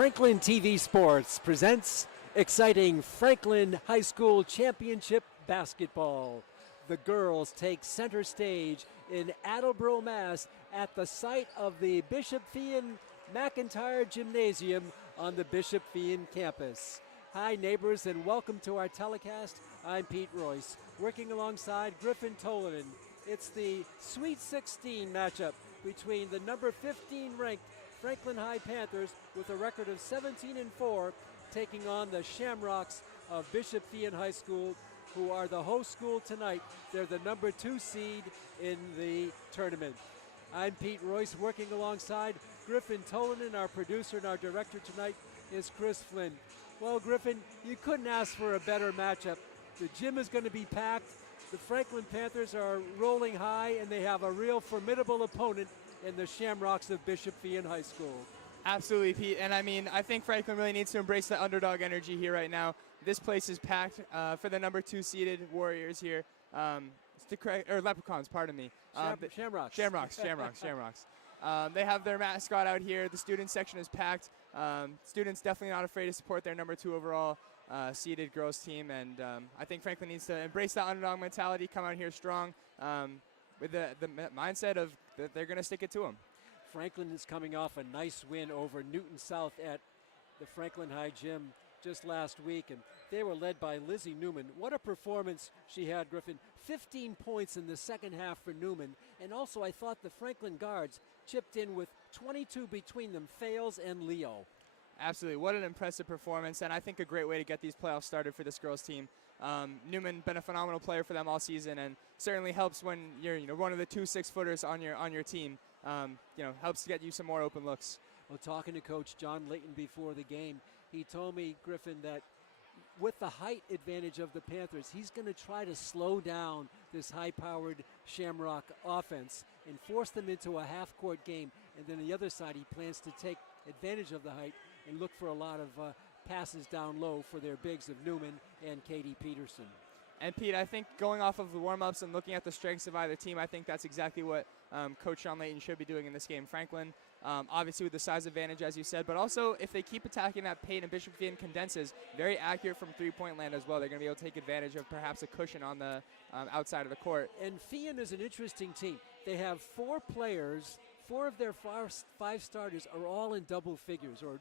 Franklin TV Sports presents exciting Franklin High School Championship basketball. The girls take center stage in Attleboro, Mass. At the site of the Bishop Feehan McIntyre Gymnasium on the Bishop Feehan campus. Hi neighbors and welcome to our telecast. I'm Pete Royce, working alongside Griffin Tolanen. It's the Sweet 16 matchup between the number 15 ranked Franklin High Panthers with a record of 17-4 taking on the Shamrocks of Bishop Feehan High School, who are the host school tonight. They're the number 2 seed in the tournament. I'm Pete Royce, working alongside Griffin Tolanen. Our producer and our director tonight is Chris Flynn. Well, Griffin, you couldn't ask for a better matchup. The gym is going to be packed. The Franklin Panthers are rolling high, and they have a real formidable opponent in the Shamrocks of Bishop Feehan High School. Absolutely, Pete. And I think Franklin really needs to embrace the underdog energy here right now. This place is packed for the number 2 seeded Warriors here. Leprechauns, pardon me. Shamrocks. Shamrocks. They have their mascot out here. The student section is packed. Students definitely not afraid to support their number 2 overall seeded girls team. And I think Franklin needs to embrace that underdog mentality, come out here strong with the mindset of that they're going to stick it to them. Franklin is coming off a nice win over Newton South at the Franklin High Gym just last week, and they were led by Lizzie Newman. What a performance she had, Griffin. 15 points in the second half for Newman, and also I thought the Franklin guards chipped in with 22 between them, Fales and Leo. Absolutely. What an impressive performance, and I think a great way to get these playoffs started for this girls team. Newman been a phenomenal player for them all season, and certainly helps when you're one of the 2 6-footers on your team. Helps to get you some more open looks. Well, talking to Coach John Layton before the game, he told me, Griffin, that with the height advantage of the Panthers, he's going to try to slow down this high-powered Shamrock offense and force them into a half-court game. And then on the other side, he plans to take advantage of the height and look for a lot of passes down low for their bigs of Newman and Katie Peterson. And Pete, I think going off of the warm-ups and looking at the strengths of either team, I think that's exactly what Coach John Layton should be doing in this game. Franklin, obviously with the size advantage, as you said, but also if they keep attacking that paint and Bishop Feehan condenses, very accurate from three-point land as well. They're going to be able to take advantage of perhaps a cushion on the outside of the court. And Feehan is an interesting team. They have 4 players. 4 of their 5 starters are all in double figures, or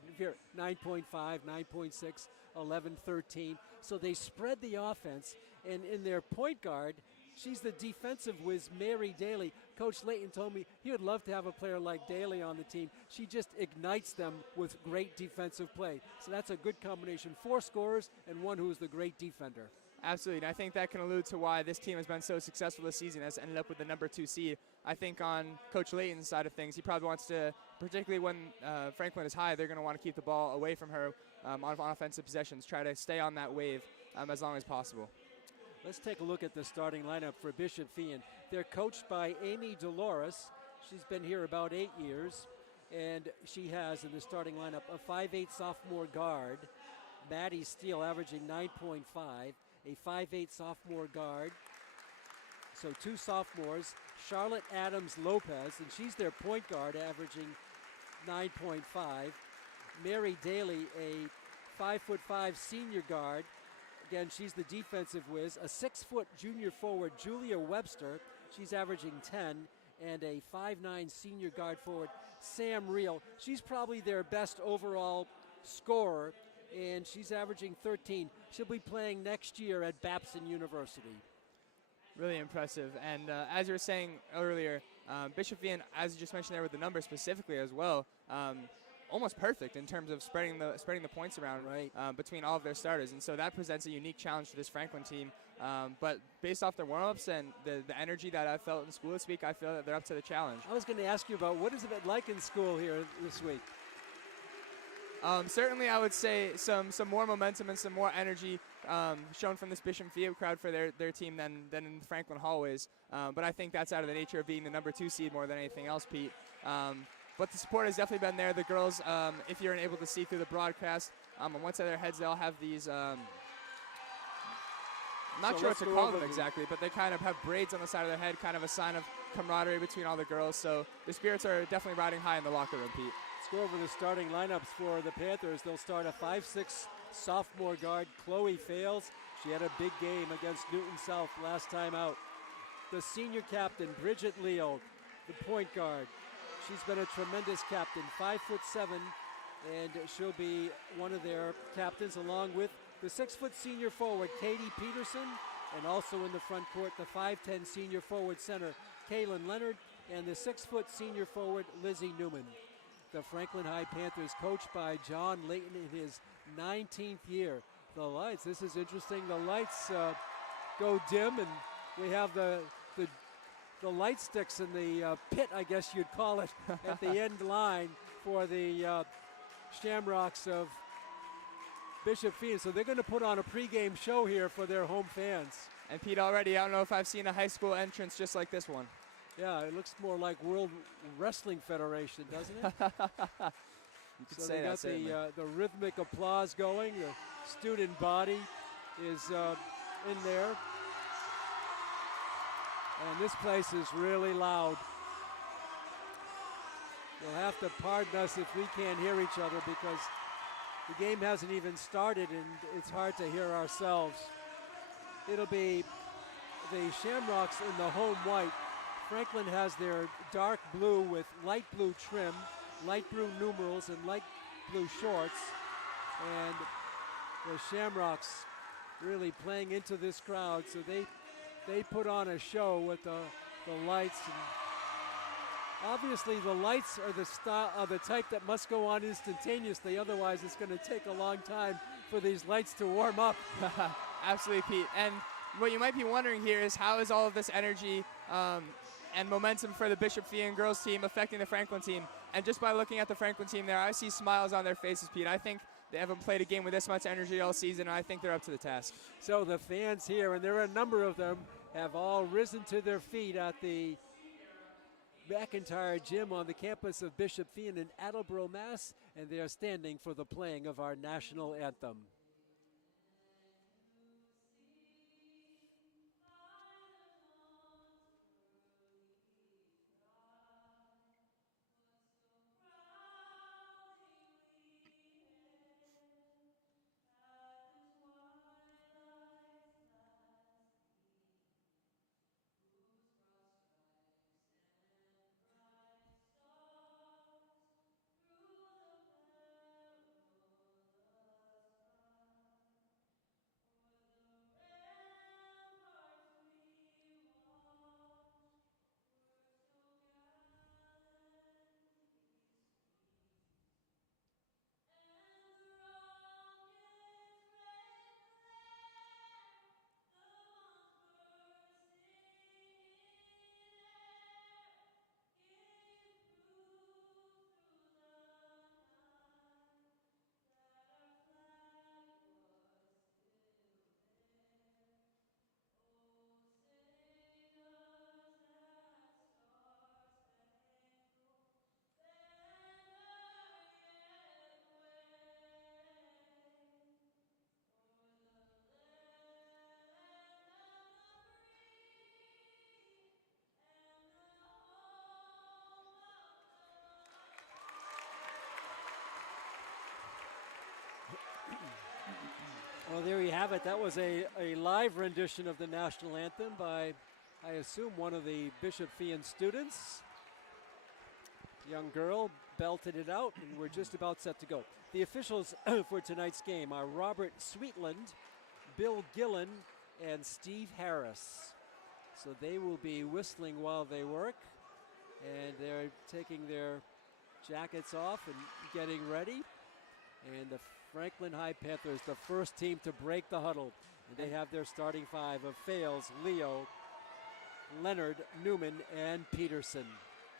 9.5, 9.6, 11, 13. So they spread the offense, and in their point guard, she's the defensive whiz, Mary Daly. Coach Layton told me he would love to have a player like Daly on the team. She just ignites them with great defensive play. So that's a good combination. 4 scorers and one who is the great defender. Absolutely, and I think that can allude to why this team has been so successful this season, has ended up with the number 2 seed. I think on Coach Layton's side of things, he probably wants to, particularly when Franklin is high, they're going to want to keep the ball away from her on offensive possessions, try to stay on that wave as long as possible. Let's take a look at the starting lineup for Bishop Feehan. They're coached by Amy Dolores. She's been here about 8 years, and she has in the starting lineup a 5'8 sophomore guard, Maddie Steele, averaging 9.5. A 5'8 sophomore guard. So 2 sophomores. Charlotte Adams Lopez, and she's their point guard, averaging 9.5. Mary Daly, a 5'5 senior guard. Again, she's the defensive whiz. A 6-foot junior forward, Julia Webster. She's averaging 10. And a 5'9 senior guard forward, Sam Reel. She's probably their best overall scorer, and she's averaging 13. She'll be playing next year at Babson University. Really impressive. And as you were saying earlier, Bishop Feehan, as you just mentioned there with the numbers specifically as well, almost perfect in terms of spreading the points around between all of their starters. And so that presents a unique challenge for this Franklin team. But based off their warm-ups and the energy that I felt in school this week, I feel that they're up to the challenge. I was going to ask you about what is it like in school here this week? Certainly, I would say some more momentum and some more energy shown from this Bishop Feehan crowd for their team than in the Franklin hallways. But I think that's out of the nature of being the number 2 seed more than anything else, Pete. But the support has definitely been there. The girls, if you're able to see through the broadcast, on one side of their heads, they'll have these I'm not sure what to call them exactly, but they kind of have braids on the side of their head, kind of a sign of camaraderie between all the girls. So the spirits are definitely riding high in the locker room, Pete. Let's go over the starting lineups for the Panthers. They'll start a 5'6" sophomore guard, Chloe Fales. She had a big game against Newton South last time out. The senior captain, Bridget Leo, the point guard. She's been a tremendous captain, 5'7", and she'll be one of their captains, along with the 6-foot senior forward, Katie Peterson, and also in the front court, the 5'10" senior forward center, Kaylin Leonard, and the 6-foot senior forward, Lizzie Newman. The Franklin High Panthers, coached by John Layton in his 19th year. The lights, this is interesting. The lights go dim, and we have the light sticks in the pit, I guess you'd call it, at the end line for the Shamrocks of Bishop Feehan. So they're going to put on a pregame show here for their home fans. And Pete, already, I don't know if I've seen a high school entrance just like this one. Yeah, it looks more like World Wrestling Federation, doesn't it? You could say that, they got the rhythmic applause going. The student body is in there. And this place is really loud. You'll have to pardon us if we can't hear each other, because the game hasn't even started and it's hard to hear ourselves. It'll be the Shamrocks in the home white. Franklin has their dark blue with light blue trim, light blue numerals, and light blue shorts. And the Shamrocks really playing into this crowd, so they put on a show with the lights. And obviously the lights are the type that must go on instantaneously, otherwise it's going to take a long time for these lights to warm up. Absolutely, Pete. And what you might be wondering here is, how is all of this energy and momentum for the Bishop Feehan girls team affecting the Franklin team? And just by looking at the Franklin team there, I see smiles on their faces, Pete. I think they haven't played a game with this much energy all season, and I think they're up to the task. So the fans here, and there are a number of them, have all risen to their feet at the McIntyre Gym on the campus of Bishop Feehan in Attleboro, Mass., and they are standing for the playing of our national anthem. Well, there you have it. That was a live rendition of the national anthem by, I assume, one of the Bishop Feehan students. Young girl belted it out, and we're just about set to go. The officials for tonight's game are Robert Sweetland, Bill Gillen, and Steve Harris. So they will be whistling while they work, and they're taking their jackets off and getting ready. And the Franklin High Panthers, the first team to break the huddle. And they have their starting five of Fales, Leo, Leonard, Newman, and Peterson.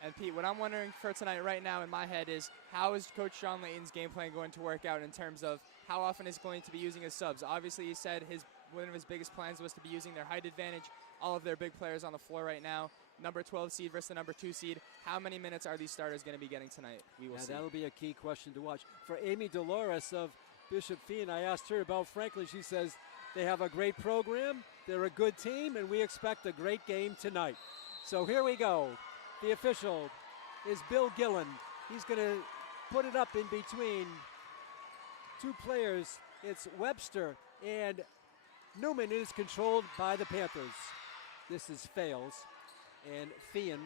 And Pete, what I'm wondering for tonight right now in my head is, how is Coach Sean Layton's game plan going to work out in terms of how often he's going to be using his subs? Obviously, he said one of his biggest plans was to be using their height advantage. All of their big players on the floor right now. Number 12 seed versus the number 2 seed. How many minutes are these starters going to be getting tonight? We will see. That'll be a key question to watch. For Amy Dolores of Bishop Feehan, I asked her about Franklin. She says they have a great program, they're a good team, and we expect a great game tonight. So here we go. The official is Bill Gillen. He's going to put it up in between two players. It's Webster, and Newman is controlled by the Panthers. This is Fales, and Feehan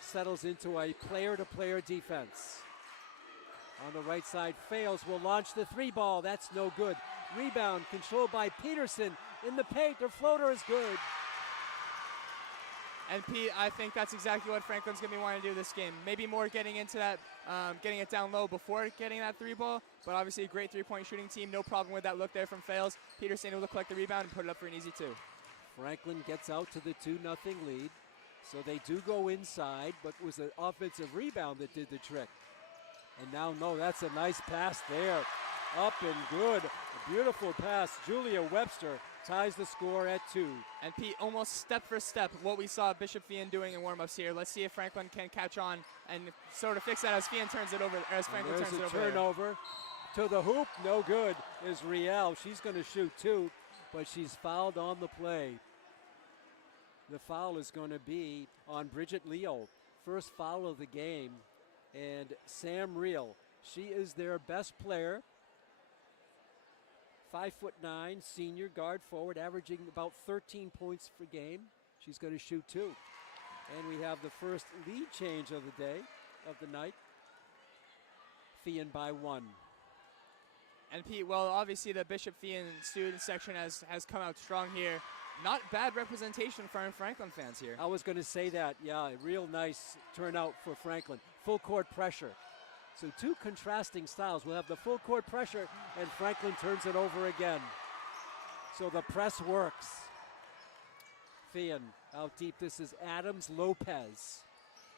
settles into a player-to-player defense. On the right side, Fales will launch the three ball. That's no good. Rebound controlled by Peterson in the paint. Her floater is good. And Pete, I think that's exactly what Franklin's going to be wanting to do this game. Maybe more getting into that, getting it down low before getting that three ball, but obviously a great three-point shooting team. No problem with that look there from Fales. Peterson able to collect the rebound and put it up for an easy two. Franklin gets out to the 2-0 lead. So they do go inside, but it was an offensive rebound that did the trick. And now, no, that's a nice pass there. Up and good. A beautiful pass. Julia Webster ties the score at 2. And Pete, almost step for step, what we saw Bishop Feehan doing in warm-ups here. Let's see if Franklin can catch on and sort of fix that as Feehan turns it over, or as Franklin turns it over. There's a turnover to the hoop. No good is Riel. She's going to shoot 2, but she's fouled on the play. The foul is going to be on Bridget Leo. First foul of the game. And Sam Riel, she is their best player. 5'9", senior guard forward, averaging about 13 points per game. She's going to shoot 2. And we have the first lead change of the day, of the night. Feehan by 1. And Pete, well, obviously the Bishop Feehan student section has come out strong here. Not bad representation for Franklin fans here. I was going to say that, yeah, real nice turnout for Franklin. Full court pressure. So 2 contrasting styles. We'll have the full court pressure, and Franklin turns it over again. So the press works. Feehan out deep. This is Adams Lopez.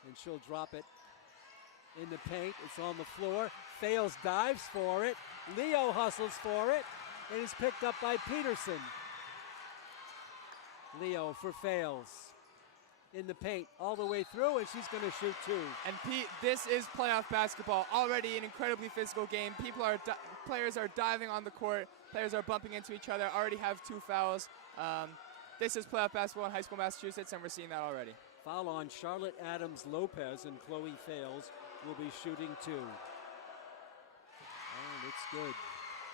And she'll drop it in the paint. It's on the floor. Fales dives for it. Leo hustles for it. And is picked up by Peterson. Leo for Fales. In the paint all the way through, and she's going to shoot 2. And Pete, this is playoff basketball. Already an incredibly physical game. Players are diving on the court. Players are bumping into each other. Already have 2 fouls. This is playoff basketball in high school Massachusetts, and we're seeing that already. Foul on Charlotte Adams Lopez, and Chloe Fales will be shooting 2. And it's good.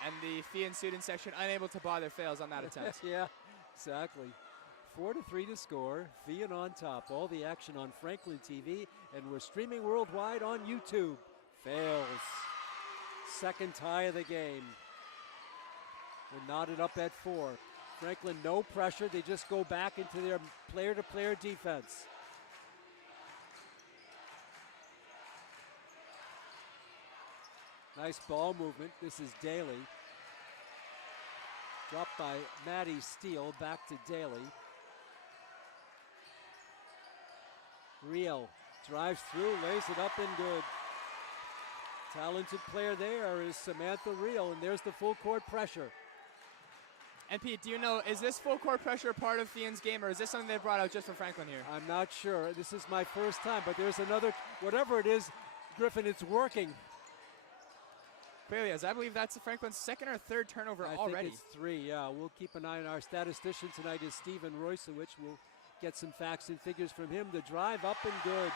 And the Feehan student section unable to bother Fales on that attempt. Yeah, exactly. 4-3 to score. Feehan on top. All the action on Franklin TV, and we're streaming worldwide on YouTube. Fales. Second tie of the game. We're knotted up at 4. Franklin, no pressure. They just go back into their player-to-player defense. Nice ball movement. This is Daly. Dropped by Maddie Steele. Back to Daly. Riel drives through, lays it up and good. Talented player there is Samantha Riel, and there's the full court pressure. And Pete, do you know, is this full court pressure part of Feehan's game, or is this something they brought out just for Franklin here? I'm not sure. This is my first time, but there's another, whatever it is, Griffin, it's working. Clearly, as I believe that's Franklin's second or third turnover already. I think it's 3, yeah. We'll keep an eye on our statistician tonight is Stephen Roysowicz. We'll get some facts and figures from him. The drive up and good.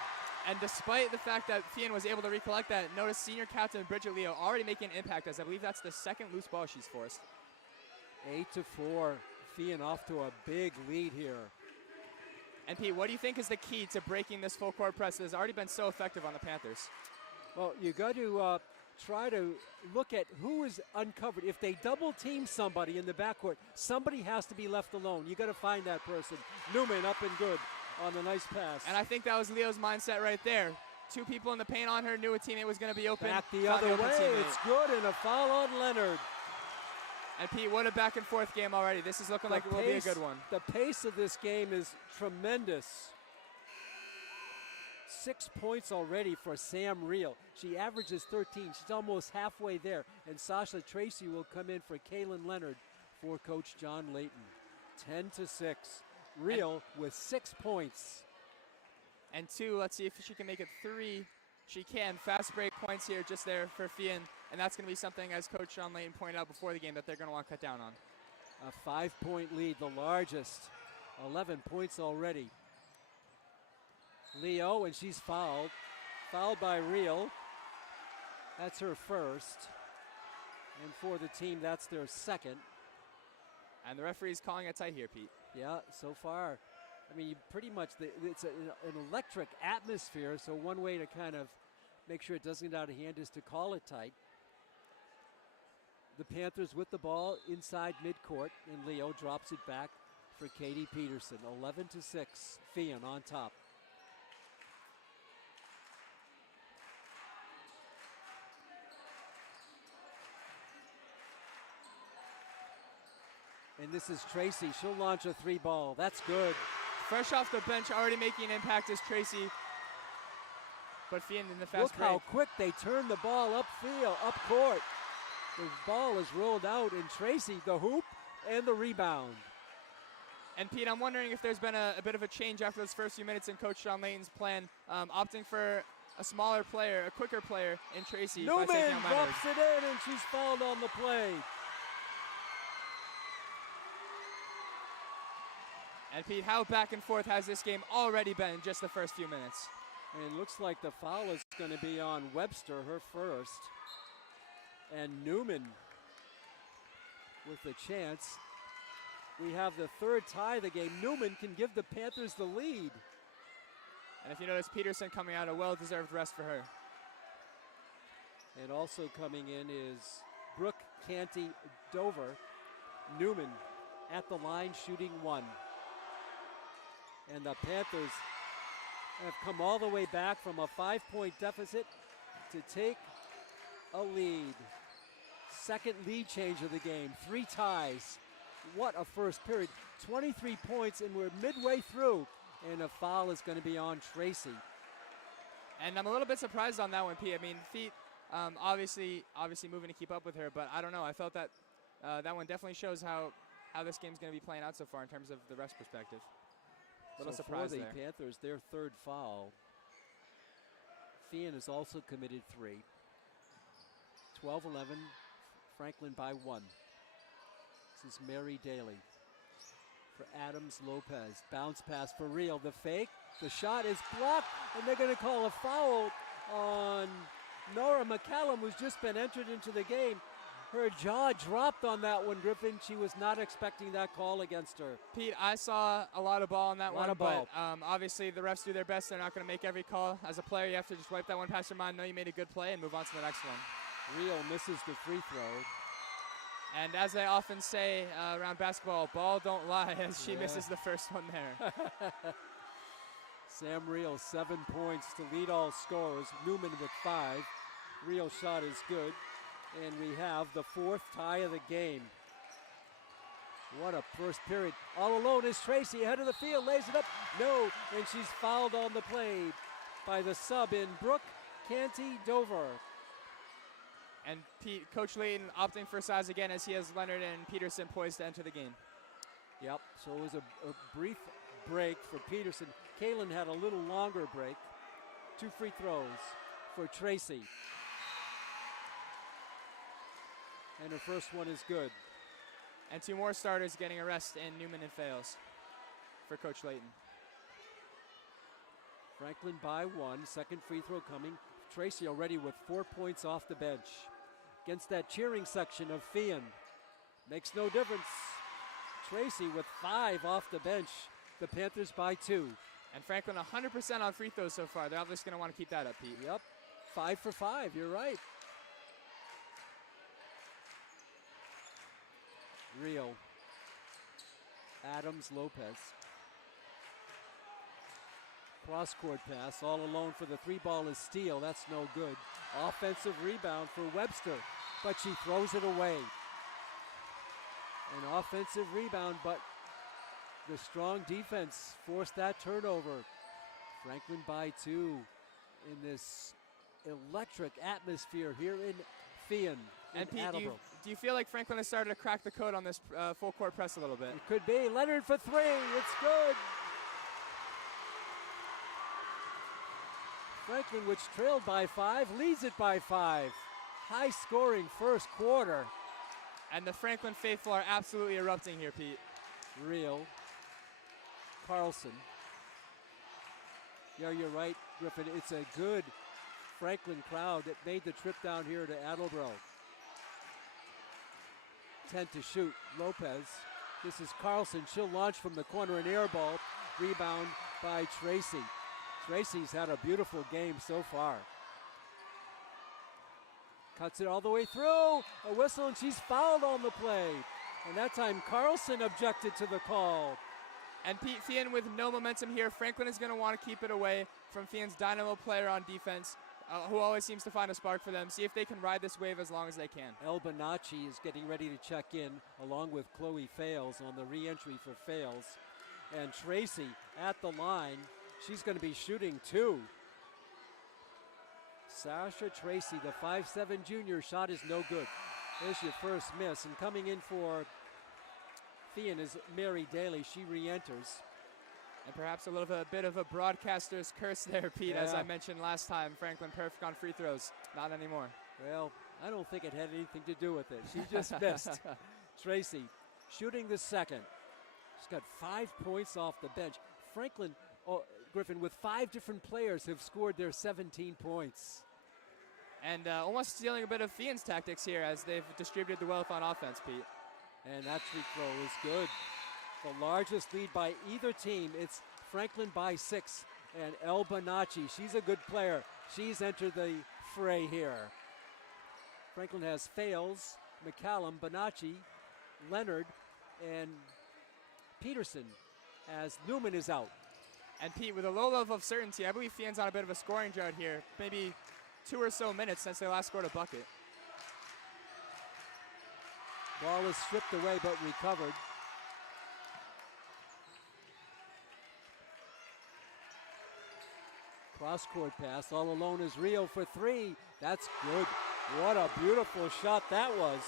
And despite the fact that Feehan was able to recollect that, notice senior captain Bridget Leo already making an impact, as I believe that's the second loose ball she's forced. 8-4. Feehan off to a big lead here. And Pete, what do you think is the key to breaking this full court press that has already been so effective on the Panthers? Well, you got to try to look at who is uncovered. If they double team somebody in the backcourt, somebody has to be left alone. You got to find that person. Newman up and good on the nice pass. And I think that was Leo's mindset right there. 2 people in the paint on her, knew a teammate was going to be open. Back the other way, it's good, and a foul on Leonard. And Pete, what a back and forth game already. This is looking like it will be a good one. The pace of this game is tremendous. 6 points already for Sam Riel. She averages 13. She's almost halfway there. And Sasha Tracy will come in for Kaylin Leonard for Coach John Layton. 10-6. Riel with 6 points. And 2, let's see if she can make it 3. She can. Fast break points here just there for Feehan. And that's going to be something, as Coach John Layton pointed out before the game, that they're going to want to cut down on. A 5-point lead, the largest. 11 points already. Leo, and she's fouled. Fouled by Riel. That's her first. And for the team, that's their second. And the referee's calling it tight here, Pete. Yeah, so far. I mean, pretty much it's an electric atmosphere, so one way to kind of make sure it doesn't get out of hand is to call it tight. The Panthers with the ball inside midcourt, and Leo drops it back for Katie Peterson. 11-6, Feehan on top. And this is Tracy. She'll launch a 3-ball. That's good. Fresh off the bench, already making an impact is Tracy. But Feehan in the fast break. Look how quick they turn the ball upfield, up court. The ball is rolled out, and Tracy, the hoop and the rebound. And Pete, I'm wondering if there's been a bit of a change after those first few minutes in Coach Sean Layton's plan, opting for a smaller player, a quicker player in Tracy. Newman drops it in, and she's fouled on the play. And Pete, how back and forth has this game already been in just the first few minutes? And it looks like the foul is going to be on Webster, her first. And Newman with a chance. We have the third tie of the game. Newman can give the Panthers the lead. And if you notice, Peterson coming out, a well-deserved rest for her. And also coming in is Brooke Canty Dover. Newman at the line shooting 1. And the Panthers have come all the way back from a 5-point deficit to take a lead. Second lead change of the game, 3 ties. What a first period. 23 points, and we're midway through. And a foul is going to be on Tracy. And I'm a little bit surprised on that one, Pete. I mean, Feet obviously moving to keep up with her, but I don't know. I felt that that one definitely shows how this game's going to be playing out so far in terms of the rest perspective. Little so surprise for the there. Panthers, their third foul. Feehan has also committed 3. 12-11, Franklin by 1. This is Mary Daly for Adams Lopez. Bounce pass for Real. The fake. The shot is blocked, and they're going to call a foul on Nora McCallum, who's just been entered into the game. Her jaw dropped on that one, Griffin. She was not expecting that call against her. Pete, I saw a lot of ball on that one, but obviously the refs do their best. They're not going to make every call. As a player, you have to just wipe that one past your mind, know you made a good play, and move on to the next one. Real misses the free throw. And as they often say around basketball, ball don't lie, as she misses the first one there. Sam Real, 7 points to lead all scorers. Newman with 5. Real shot is good. And we have the 4th tie of the game. What a first period. All alone is Tracy, ahead of the field, lays it up. No, and she's fouled on the play by the sub in Brooke Canty Dover. And Pete, Coach Layton opting for size again as he has Leonard and Peterson poised to enter the game. Yep, so it was a brief break for Peterson. Kaylin had a little longer break. 2 free throws for Tracy. And her first one is good. And 2 more starters getting a rest in Newman and Fales for Coach Layton. Franklin by 1, second free throw coming. Tracy already with 4 points off the bench. Against that cheering section of Feehan. Makes no difference. Tracy with 5 off the bench. The Panthers by 2. And Franklin 100% on free throws so far. They're obviously going to want to keep that up, Pete. Yep, 5 for 5, you're right. Real. Adams Lopez. Cross-court pass, all alone for the 3-ball is Steele. That's no good. Offensive rebound for Webster, but she throws it away. An offensive rebound, but the strong defense forced that turnover. Franklin by 2 in this electric atmosphere here in Feehan. And Pete, do you feel like Franklin has started to crack the code on this full court press a little bit? It could be. Leonard for 3. It's good. Franklin, which trailed by 5, leads it by 5. High-scoring first quarter. And the Franklin faithful are absolutely erupting here, Pete. Real. Carlson. Yeah, you're right, Griffin. It's a good Franklin crowd that made the trip down here to Attleboro. 10 to shoot. Lopez. This is Carlson. She'll launch from the corner, an air ball. Rebound by Tracy. Tracy's had a beautiful game so far. Cuts it all the way through. A whistle, and she's fouled on the play. And that time Carlson objected to the call. And Pete, Feehan with no momentum here. Franklin is going to want to keep it away from Feehan's dynamo player on defense, who always seems to find a spark for them. See if they can ride this wave as long as they can. El Bonacci is getting ready to check in, along with Chloe Fales on the re-entry for Fales. And Tracy at the line. She's going to be shooting 2. Sasha Tracy, the 5'7" junior, shot is no good. There's your first miss. And coming in for Feehan is Mary Daly. She re-enters. And perhaps a little bit of a broadcaster's curse there, Pete, as I mentioned last time. Franklin perfect on free throws. Not anymore. Well, I don't think it had anything to do with it. She just missed. Tracy shooting the second. She's got 5 points off the bench. Franklin, Griffin, with 5 different players have scored their 17 points. And almost stealing a bit of Feehan's tactics here as they've distributed the wealth on offense, Pete. And that free throw is good. The largest lead by either team. It's Franklin by 6. And El Bonacci, she's a good player. She's entered the fray here. Franklin has Fales, McCallum, Bonacci, Leonard, and Peterson as Newman is out. And Pete, with a low level of certainty, I believe Feehan's on a bit of a scoring drought here. Maybe 2 or so minutes since they last scored a bucket. Ball is stripped away but recovered. Cross-court pass, all alone is Rio for 3. That's good. What a beautiful shot that was.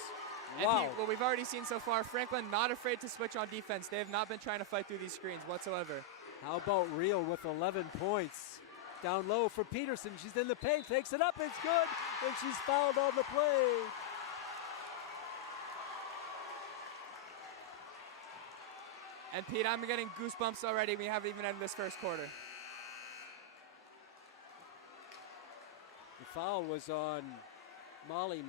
Wow. And Pete, what we've already seen so far, Franklin not afraid to switch on defense. They have not been trying to fight through these screens whatsoever. How about Rio with 11 points? Down low for Peterson. She's in the paint, takes it up, it's good, and she's fouled on the play. And Pete, I'm getting goosebumps already. We haven't even ended this first quarter. The foul was on Molly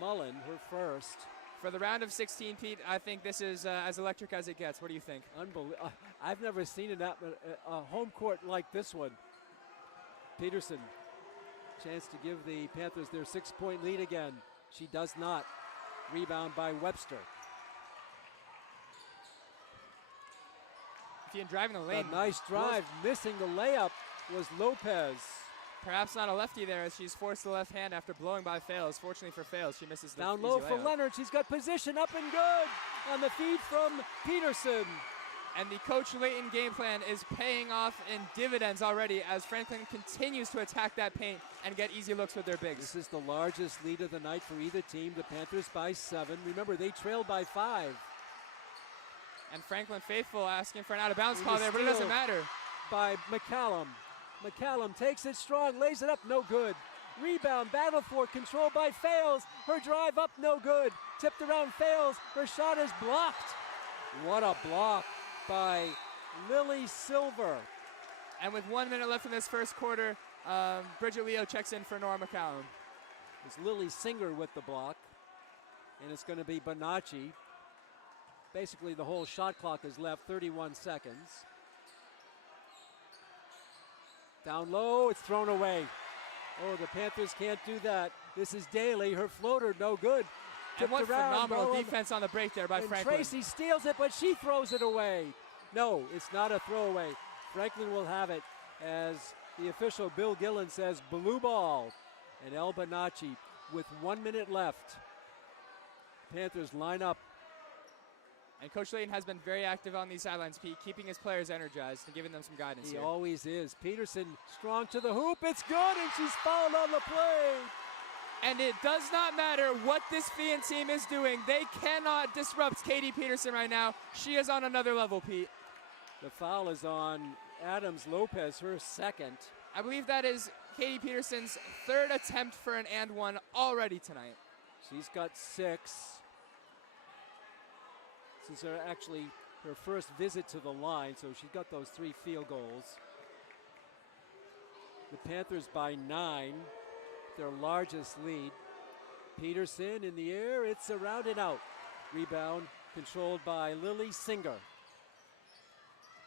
Mullen, her first. For the round of 16, Pete, I think this is as electric as it gets. What do you think? Unbelievable. I've never seen a home court like this one. Peterson, chance to give the Panthers their 6-point lead again. She does not. Rebound by Webster. Feehan driving the lane. A nice drive. Missing the layup was Lopez. Perhaps not a lefty there as she's forced the left hand after blowing by Fales. Fortunately for Fales, she misses the down low for layup. Leonard. She's got position up and good on the feed from Peterson. And the Coach Layton game plan is paying off in dividends already as Franklin continues to attack that paint and get easy looks with their bigs. This is the largest lead of the night for either team. The Panthers by 7. Remember, they trailed by 5. And Franklin faithful asking for an out-of-bounds call there, but it doesn't matter. By McCallum. McCallum takes it strong, lays it up, no good. Rebound, battle for control by Fales. Her drive up, no good. Tipped around Fales. Her shot is blocked. What a block by Lily Silver. And with 1 minute left in this first quarter, Bridget Leo checks in for Nora McCallum. It's Lily Singer with the block. And it's going to be Bonacci. Basically, the whole shot clock is left, 31 seconds. Down low, it's thrown away. Oh, the Panthers can't do that. This is Daly, her floater, no good. And what phenomenal defense on the break there by and Franklin. Tracy steals it, but she throws it away. No, it's not a throwaway. Franklin will have it as the official Bill Gillen says blue ball. And El Bonacci with 1 minute left. Panthers line up. And Coach Layton has been very active on these sidelines, Pete, keeping his players energized and giving them some guidance He here. always is. Peterson strong to the hoop. It's good, and she's fouled on the play. And it does not matter what this Feehan team is doing. They cannot disrupt Katie Peterson right now. She is on another level, Pete. The foul is on Adams Lopez, her second. I believe that is Katie Peterson's 3rd attempt for an and one already tonight. She's got 6. This is actually her first visit to the line, so she's got those 3 field goals. The Panthers by 9, their largest lead. Peterson in the air, it's around and out. Rebound controlled by Lily Singer.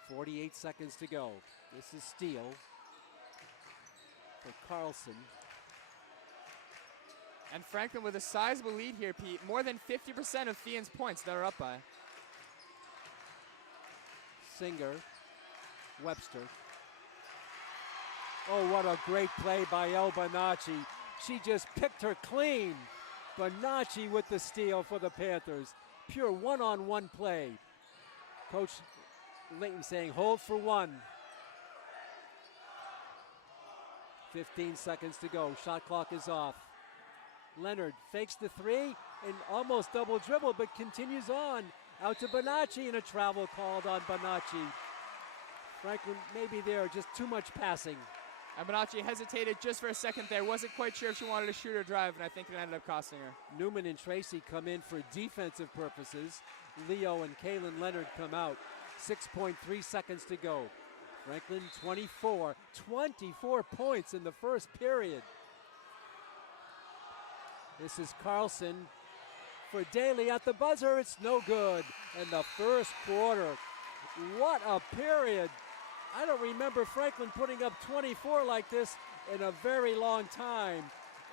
48 seconds to go. This is steal for Carlson. And Franklin with a sizable lead here, Pete. More than 50% of Feehan's points they're up by. Singer, Webster. Oh, what a great play by El Bonacci. She just picked her clean. Bonacci with the steal for the Panthers. Pure one-on-one play. Coach Layton saying hold for one. 15 seconds to go. Shot clock is off. Leonard fakes the three and almost double dribble, but continues on. Out to Bonacci, and a travel called on Bonacci. Franklin maybe there, just too much passing. And Bonacci hesitated just for a second there. Wasn't quite sure if she wanted to shoot or drive, and I think it ended up costing her. Newman and Tracy come in for defensive purposes. Leo and Kaylin Leonard come out. 6.3 seconds to go. Franklin 24 points in the first period. This is Carlson for Daly at the buzzer. It's no good. And the first quarter, what a period. I don't remember Franklin putting up 24 like this in a very long time.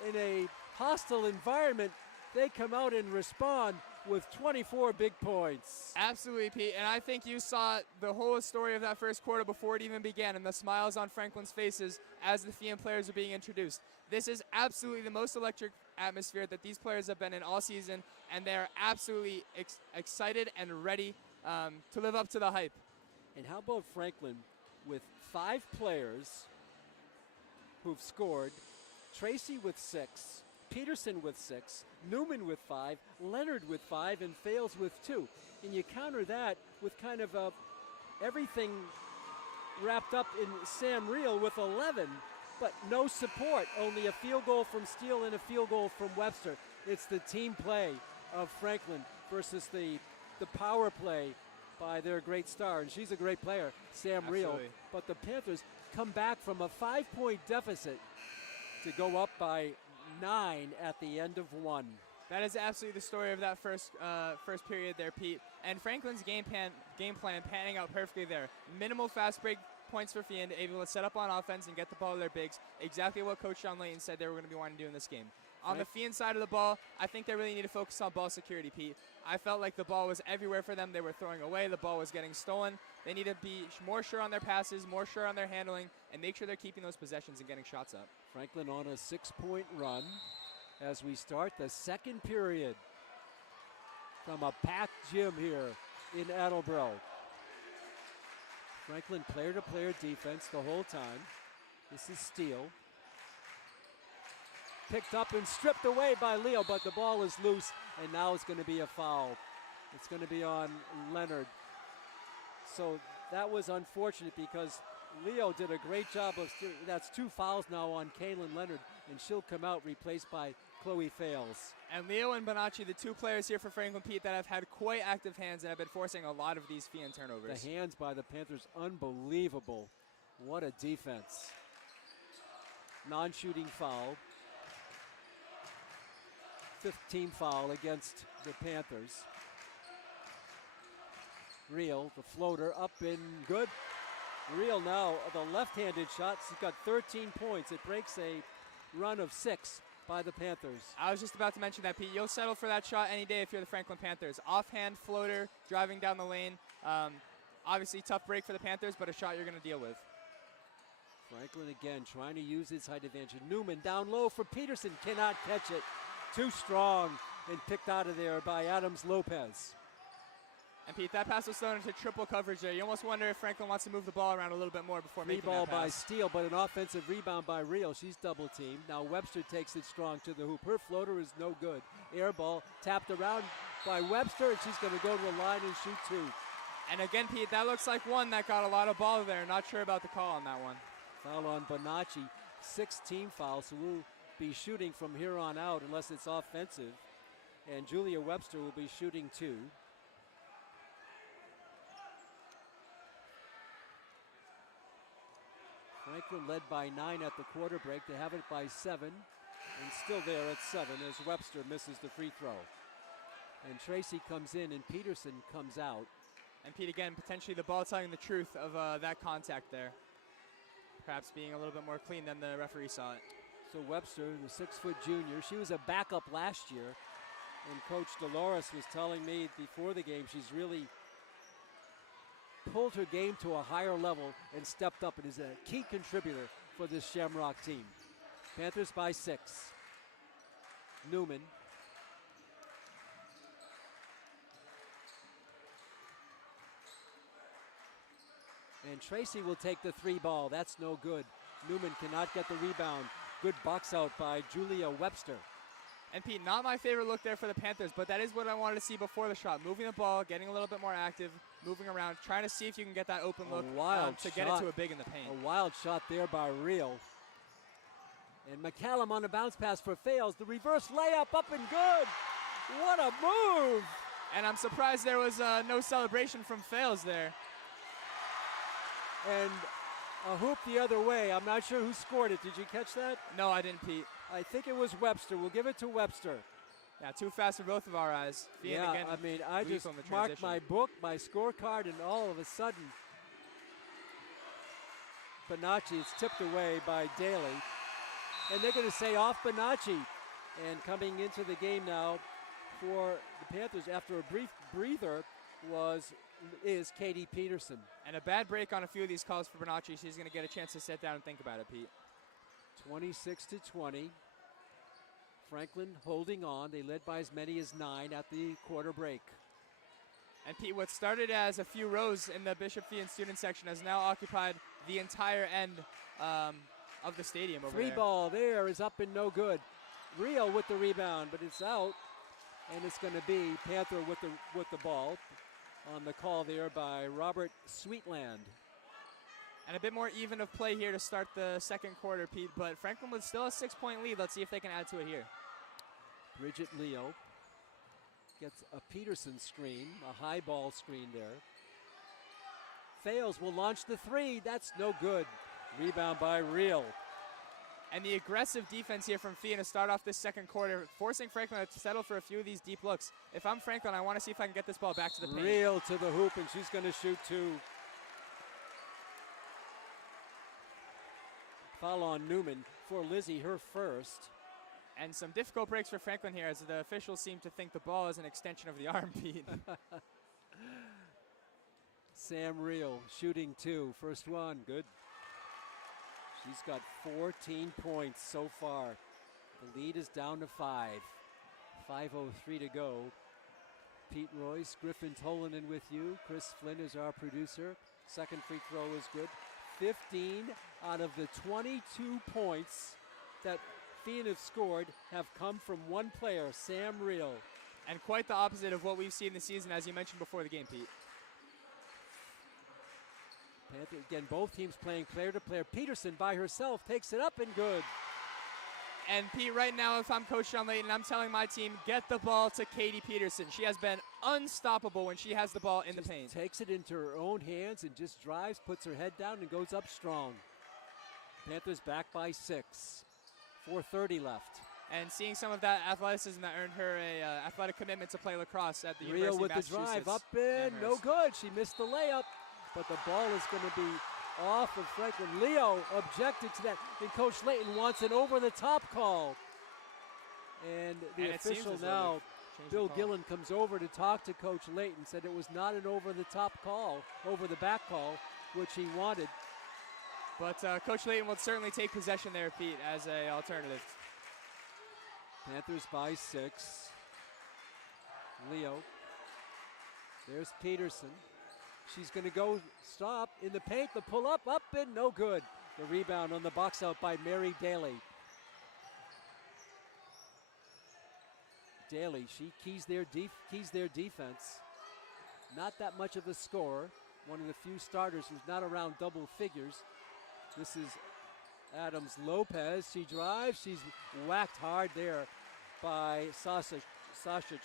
In a hostile environment, they come out and respond with 24 big points. Absolutely, Pete. And I think you saw the whole story of that first quarter before it even began, and the smiles on Franklin's faces as the Feehan players are being introduced. This is absolutely the most electric atmosphere that these players have been in all season, and they're absolutely excited and ready to live up to the hype. And how about Franklin with 5 players who've scored, Tracy with 6, Peterson with 6, Newman with 5, Leonard with 5, and Fales with 2. And you counter that with kind of everything wrapped up in Sam Reel with 11, but no support, only a field goal from Steele and a field goal from Webster. It's the team play of Franklin versus the power play by their great star, and she's a great player, Sam Reel. But the Panthers come back from a 5-point deficit to go up by 9 at the end of 1. That is absolutely the story of that first period there, Pete. And Franklin's game plan panning out perfectly there. Minimal fast break points for Feehan, able to set up on offense and get the ball to their bigs. Exactly what Coach Sean Layton said they were going to be wanting to do in this game. On the Feehan side of the ball, I think they really need to focus on ball security, Pete. I felt like the ball was everywhere for them. They were throwing away. The ball was getting stolen. They need to be more sure on their passes, more sure on their handling, and make sure they're keeping those possessions and getting shots up. Franklin on a 6-point run as we start the second period from a packed gym here in Attleboro. Franklin player-to-player defense the whole time. This is Steele. Picked up and stripped away by Leo, but the ball is loose, and now it's going to be a foul. It's going to be on Leonard. So that was unfortunate because Leo did a great job of that's 2 fouls now on Kaylin Leonard, and she'll come out replaced by Chloe Fales. And Leo and Bonacci, the 2 players here for Franklin, Pete, that have had quite active hands and have been forcing a lot of these Feehan turnovers. The hands by the Panthers, unbelievable. What a defense. Non-shooting foul. 5th team foul against the Panthers. Reel, the floater, up and good. Reel now, the left-handed shot. She's got 13 points. It breaks a run of 6 by the Panthers. I was just about to mention that, Pete. You'll settle for that shot any day if you're the Franklin Panthers. Offhand floater, driving down the lane. Obviously, tough break for the Panthers, but a shot you're going to deal with. Franklin again trying to use his height advantage. Newman down low for Peterson. Cannot catch it. Too strong and picked out of there by Adams Lopez. And Pete, that pass was thrown into triple coverage there. You almost wonder if Franklin wants to move the ball around a little bit more before making that pass. Free ball by Steele, but an offensive rebound by Reel. She's double teamed. Now Webster takes it strong to the hoop. Her floater is no good. Air ball tapped around by Webster, and she's going to go to the line and shoot 2. And again, Pete, that looks like one that got a lot of ball there. Not sure about the call on that one. Foul on Bonacci. 6 team fouls, so we'll be shooting from here on out unless it's offensive. And Julia Webster will be shooting 2. Franklin led by 9 at the quarter break. They have it by 7 and still there at 7 as Webster misses the free throw. And Tracy comes in and Peterson comes out. And Pete, again, potentially the ball telling the truth of that contact there. Perhaps being a little bit more clean than the referee saw it. So Webster, the 6-foot junior, she was a backup last year. And Coach Dolores was telling me before the game she's really pulled her game to a higher level and stepped up and is a key contributor for this Shamrock team. Panthers by 6. Newman. And Tracy will take the 3 ball. That's no good. Newman cannot get the rebound. Good box out by Julia Webster. And Pete, not my favorite look there for the Panthers, but that is what I wanted to see before the shot. Moving the ball, getting a little bit more active, moving around, trying to see if you can get that open look to get it to a big in the paint. A wild shot there by Real. And McCallum on a bounce pass for Fales. The reverse layup up and good. What a move. And I'm surprised there was no celebration from Fales there. And a hoop the other way. I'm not sure who scored it. Did you catch that? No, I didn't, Pete. I think it was Webster. We'll give it to Webster. Yeah, too fast for both of our eyes. Yeah, again, I mean, I just marked my book, my scorecard, and all of a sudden, Bonacci is tipped away by Daly. And they're going to say off Bonacci. And coming into the game now for the Panthers after a brief breather is Katie Peterson. And a bad break on a few of these calls for Bonacci. She's going to get a chance to sit down and think about it, Pete. 26-20. Franklin holding on. They led by as many as 9 at the quarter break. And Pete, what started as a few rows in the Bishop Feehan student section has now occupied the entire end of the stadium over there. 3 ball there is up and no good. Real with the rebound, but it's out. And it's going to be Panther with the ball on the call there by Robert Sweetland. And a bit more even of play here to start the second quarter, Pete. But Franklin with still a 6-point lead. Let's see if they can add to it here. Bridget Leo gets a Peterson screen, a high ball screen there. Fales will launch the 3. That's no good. Rebound by Real. And the aggressive defense here from Feehan to start off this second quarter, forcing Franklin to settle for a few of these deep looks. If I'm Franklin, I want to see if I can get this ball back to the paint. Real to the hoop, and she's going to shoot 2. Foul on Newman for Lizzie, her first. And some difficult breaks for Franklin here as the officials seem to think the ball is an extension of the arm, Pete. Sam Real shooting 2. First one, good. She's got 14 points so far. The lead is down to 5. 5:03 to go. Pete Royce, Griffin Tolanen with you. Chris Flynn is our producer. Second free throw is good. 15 out of the 22 points that Feehan have scored have come from one player, Sam Real. And quite the opposite of what we've seen this season, as you mentioned before the game, Pete. Panther, again, both teams playing player to player. Peterson by herself takes it up and good. And Pete, right now, if I'm Coach Sean Layton, I'm telling my team, get the ball to Katie Peterson. She has been unstoppable when she has the ball in the paint. Takes it into her own hands and just drives, puts her head down and goes up strong. Panthers back by 6. 4:30 left. And seeing some of that athleticism that earned her a athletic commitment to play lacrosse at the Real University with of Massachusetts. the drive, up in, no good. She missed the layup, but the ball is going to be off of Franklin. Leo objected to that, and Coach Layton wants an over-the-top call. And the official now, Bill Gillen, comes over to talk to Coach Layton, said it was not an over-the-top call, over-the-back call, which he wanted. But Coach Layton will certainly take possession there, Pete, as an alternative. Panthers by 6. Leo. There's Peterson. She's going to go stop in the paint. The pull up and no good. The rebound on the box out by Mary Daly. Daly, she keys their defense. Not that much of a scorer. One of the few starters who's not around double figures. This is Adams Lopez. She drives. She's whacked hard there by Sasha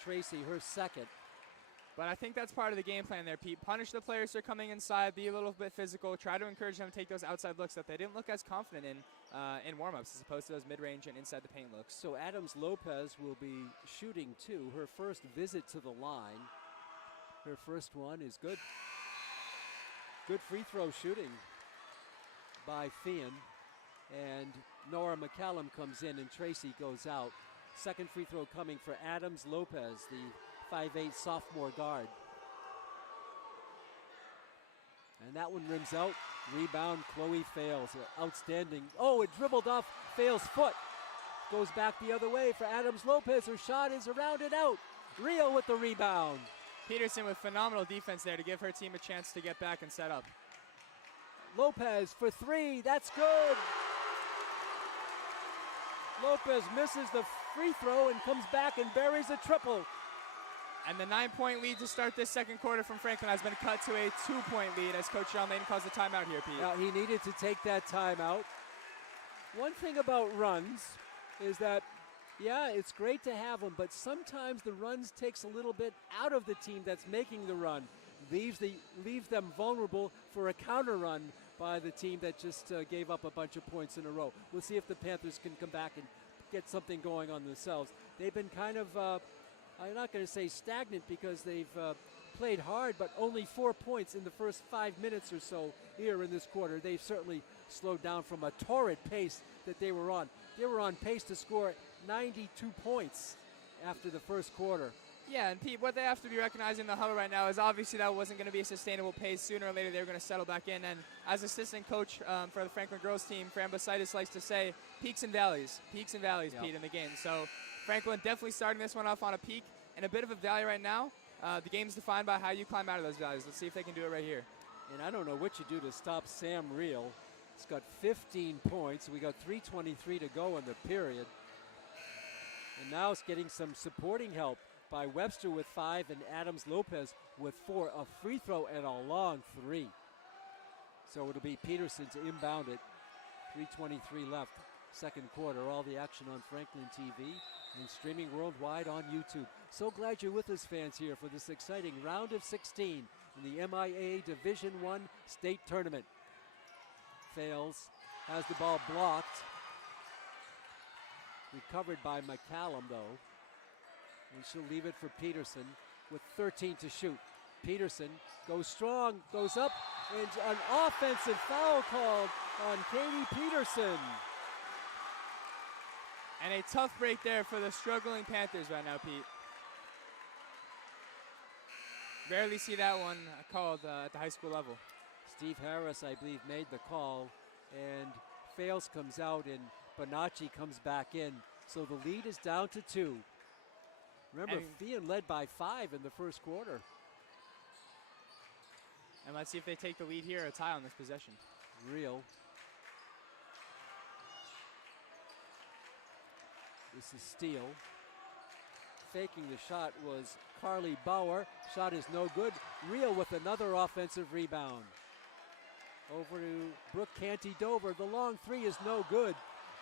Tracy, her second. But I think that's part of the game plan there, Pete. Punish the players who are coming inside, be a little bit physical, try to encourage them to take those outside looks that they didn't look as confident in warm-ups as opposed to those mid-range and inside the paint looks. So Adams Lopez will be shooting too. Her first visit to the line. Her first one is good. Good free throw shooting by Feehan. And Nora McCallum comes in and Tracy goes out. Second free throw coming for Adams Lopez, the 5'8" sophomore guard. And that one rims out. Rebound, Chloe Fales. Outstanding. Oh, it dribbled off Fales' foot. Goes back the other way for Adams Lopez. Her shot is around and out. Rio with the rebound. Peterson with phenomenal defense there to give her team a chance to get back and set up. Lopez for three. That's good. Lopez misses the free throw and comes back and buries a triple. And the 9-point lead to start this second quarter from Franklin has been cut to a 2-point lead as Coach John Layton calls the timeout here, Pete. Yeah, he needed to take that timeout. One thing about runs is that, yeah, it's great to have them, but sometimes the runs takes a little bit out of the team that's making the run. Leaves them vulnerable for a counter run by the team that just gave up a bunch of points in a row. We'll see if the Panthers can come back and get something going on themselves. They've been kind of, I'm not going to say stagnant because they've played hard, but only 4 points in the first 5 minutes or so here in this quarter. They've certainly slowed down from a torrid pace that they were on. They were on pace to score 92 points after the first quarter. Yeah, and Pete, what they have to be recognizing in the huddle right now is obviously that wasn't going to be a sustainable pace. Sooner or later, they were going to settle back in. And as assistant coach for the Franklin girls team, Fran Basitis likes to say, peaks and valleys, yep. Pete, in the game. So Franklin definitely starting this one off on a peak and a bit of a valley right now. The game's defined by how you climb out of those valleys. Let's see if they can do it right here. And I don't know what you do to stop Sam Reel. He's got 15 points. We got 3:23 to go in the period. And now it's getting some supporting help by Webster with 5 and Adams Lopez with 4. A free throw and a long 3. So it'll be Peterson to inbound it. 3:23 left, second quarter. All the action on Franklin TV and streaming worldwide on YouTube. So glad you're with us, fans, here for this exciting round of 16 in the MIA Division I state tournament. Fails, has the ball blocked. Recovered by McCallum, though. And she'll leave it for Peterson with 13 to shoot. Peterson goes strong, goes up, and an offensive foul called on Katie Peterson. And a tough break there for the struggling Panthers right now, Pete. Rarely see that one called at the high school level. Steve Harris, I believe, made the call, and Fales comes out, and Bonacci comes back in. So the lead is down to 2. Remember, Feehan led by 5 in the first quarter. And let's see if they take the lead here or a tie on this possession. Real. This is Steele. Faking the shot was Carly Bauer. Shot is no good. Real with another offensive rebound. Over to Brooke Canty-Dover. The long 3 is no good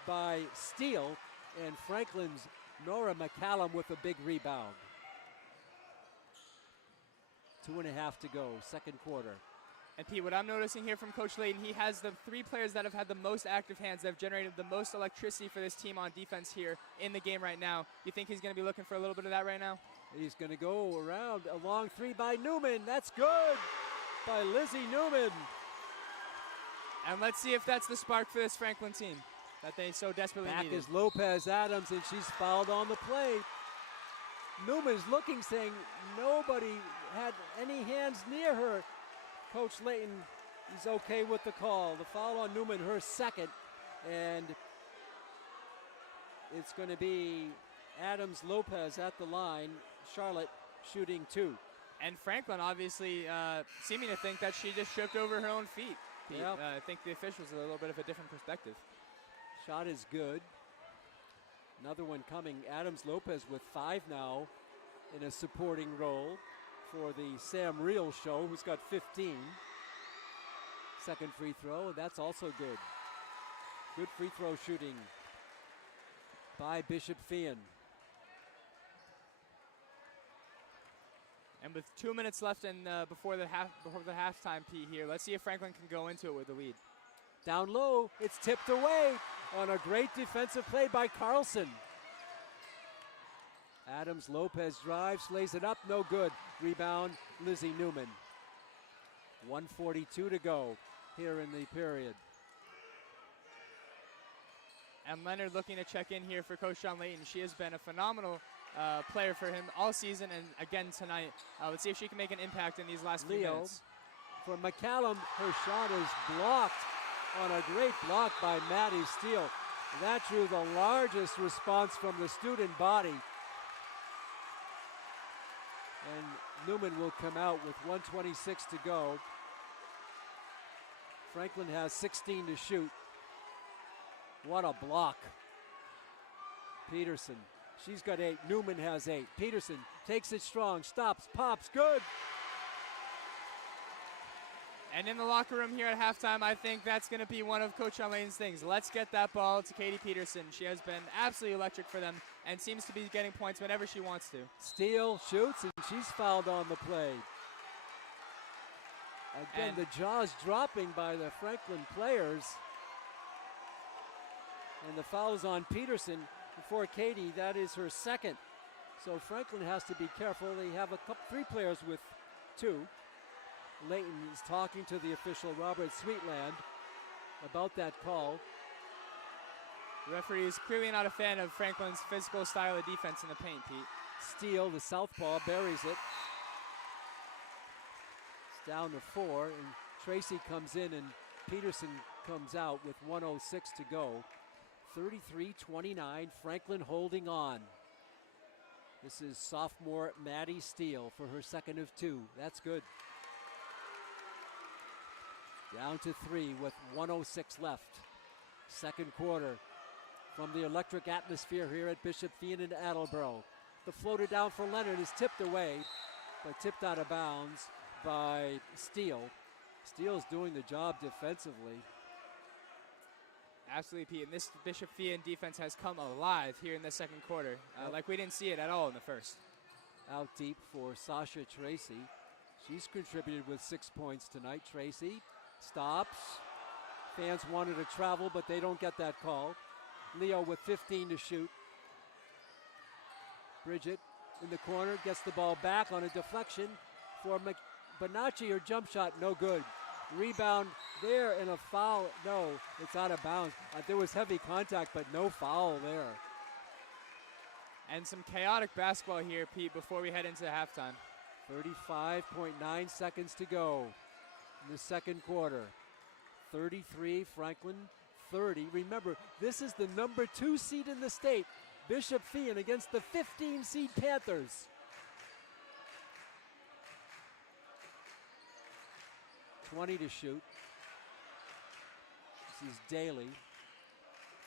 by Steele. And Franklin's Nora McCallum with a big rebound. 2.5 to go, second quarter. And Pete, what I'm noticing here from Coach Layton, he has the 3 players that have had the most active hands, that have generated the most electricity for this team on defense here in the game right now. You think he's going to be looking for a little bit of that right now? He's going to go around a long 3 by Newman. That's good by Lizzie Newman. And let's see if that's the spark for this Franklin team that they so desperately needed. Back is Lopez Adams, and she's fouled on the play. Newman's looking, saying nobody had any hands near her. Coach Layton is okay with the call. The foul on Newman, her second, and it's going to be Adams Lopez at the line. Charlotte shooting 2. And Franklin obviously seeming to think that she just tripped over her own feet. Yep. I think the officials have a little bit of a different perspective. Shot is good. Another one coming. Adams Lopez with 5 now in a supporting role for the Sam Reel show, who's got 15. Second free throw, and that's also good. Good free throw shooting by Bishop Feehan. And with 2 minutes left in before the halftime, Pete, here, let's see if Franklin can go into it with the lead. Down low, it's tipped away on a great defensive play by Carlson. Adams Lopez drives, lays it up, no good. Rebound, Lizzie Newman. 1:42 to go here in the period. And Leonard looking to check in here for Coach John Layton. She has been a phenomenal player for him all season and again tonight. Let's see if she can make an impact in these last few minutes. For McCallum, her shot is blocked on a great block by Maddie Steele. That drew the largest response from the student body. And Newman will come out with 1:26 to go. Franklin has 16 to shoot. What a block. Peterson, she's got 8. Newman has 8. Peterson takes it strong, stops, pops, good. And in the locker room here at halftime, I think that's going to be one of Coach John Layton's things. Let's get that ball to Katie Peterson. She has been absolutely electric for them and seems to be getting points whenever she wants to. Steele shoots, and she's fouled on the play. Again, the jaws dropping by the Franklin players. And the foul is on Peterson for Katie. That is her second. So Franklin has to be careful. They have 3 players with 2. Layton is talking to the official, Robert Sweetland, about that call. The referee is clearly not a fan of Franklin's physical style of defense in the paint, Pete. Steele, the southpaw, buries it. It's down to 4, and Tracy comes in, and Peterson comes out with 1:06 to go. 33-29, Franklin holding on. This is sophomore Maddie Steele for her second of 2. That's good. Down to 3 with 1:06 left. Second quarter from the electric atmosphere here at Bishop Feehan in Attleboro. The floater down for Leonard is tipped away, but tipped out of bounds by Steele. Steele's doing the job defensively. Absolutely, Pete. And this Bishop Feehan defense has come alive here in the second quarter, like we didn't see it at all in the first. Out deep for Sasha Tracy. She's contributed with 6 points tonight. Tracy stops. Fans wanted to travel, but they don't get that call. Leo with 15 to shoot. Bridget in the corner gets the ball back on a deflection for Bonacci. Her jump shot, no good. Rebound there and a foul. No, it's out of bounds. There was heavy contact, but no foul there. And some chaotic basketball here, Pete, before we head into halftime. 35.9 seconds to go in the second quarter. 33, Franklin 30. Remember, this is the number 2 seed in the state. Bishop Feehan against the 15 seed Panthers. 20 to shoot. This is Daly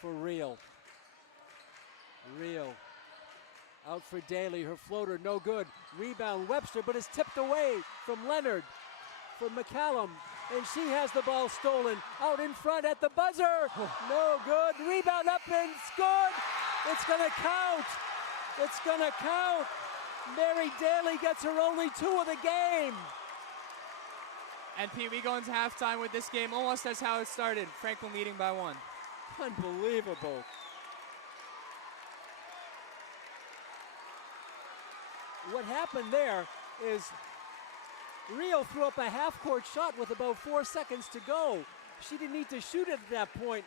for Real. Real out for Daly. Her floater no good. Rebound Webster, but it's tipped away from Leonard for McCallum. And she has the ball stolen out in front at the buzzer. No good. Rebound up and it's good. It's going to count. It's going to count. Mary Daly gets her only 2 of the game. And Pete, we go into halftime with this game almost as how it started. Franklin leading by 1. Unbelievable. What happened there is Rio threw up a half-court shot with about 4 seconds to go. She didn't need to shoot it at that point,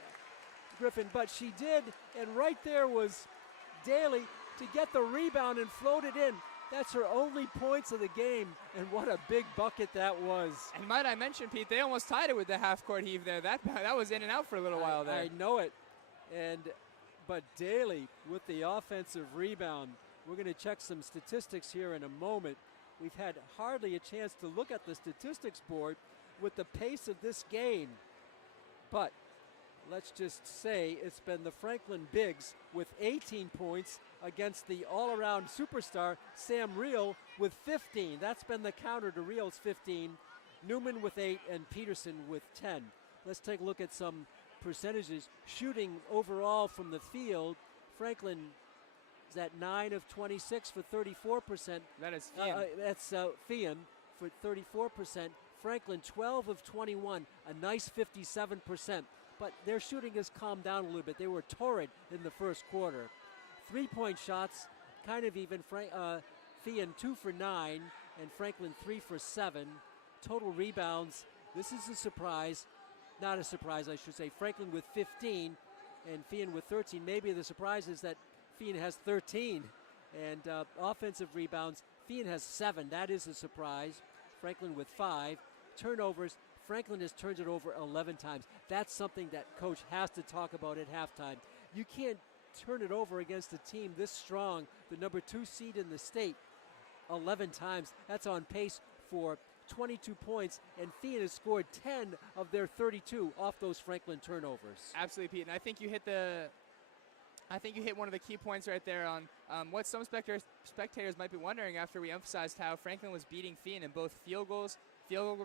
Griffin, but she did, and right there was Daly to get the rebound and float it in. That's her only points of the game, and what a big bucket that was. And might I mention, Pete, they almost tied it with the half-court heave there. That was in and out for a little while there. I know it, but Daly with the offensive rebound. We're going to check some statistics here in a moment. We've had hardly a chance to look at the statistics board with the pace of this game. But let's just say it's been the Franklin Bigs with 18 points against the all-around superstar Sam Reel with 15. That's been the counter to Reel's 15. Newman with 8 and Peterson with 10. Let's take a look at some percentages. Shooting overall from the field, Franklin is at 9 of 26 for 34%. That is Feehan. That's Feehan for 34%. Franklin, 12 of 21, a nice 57%. But their shooting has calmed down a little bit. They were torrid in the first quarter. 3-point shots, kind of even. Feehan 2 for 9, and Franklin 3 for 7. Total rebounds, this is a surprise. Not a surprise, I should say. Franklin with 15 and Feehan with 13. Maybe the surprise is that Feehan has 13. And offensive rebounds, Feehan has 7. That is a surprise. Franklin with 5. Turnovers, Franklin has turned it over 11 times. That's something that coach has to talk about at halftime. You can't turn it over against a team this strong, the number 2 seed in the state, 11 times. That's on pace for 22 points, and Feehan has scored 10 of their 32 off those Franklin turnovers. Absolutely, Pete. And I think you hit one of the key points right there on what some spectators might be wondering after we emphasized how Franklin was beating Feehan in both field goal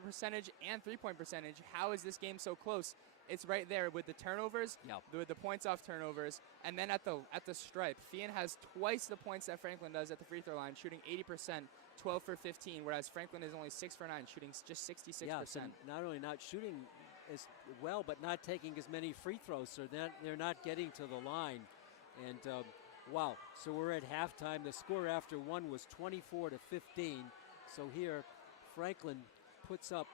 percentage and 3-point percentage. How is this game so close? It's right there with the turnovers, with the points off turnovers, and then at the stripe. Feehan has twice the points that Franklin does at the free throw line, shooting 80%, 12 for 15, whereas Franklin is only 6 for 9, shooting just 66%. Yeah, so not only not shooting as well, but not taking as many free throws, so they're not getting to the line. And wow, so we're at halftime. The score after one was 24 to 15. So here, Franklin puts up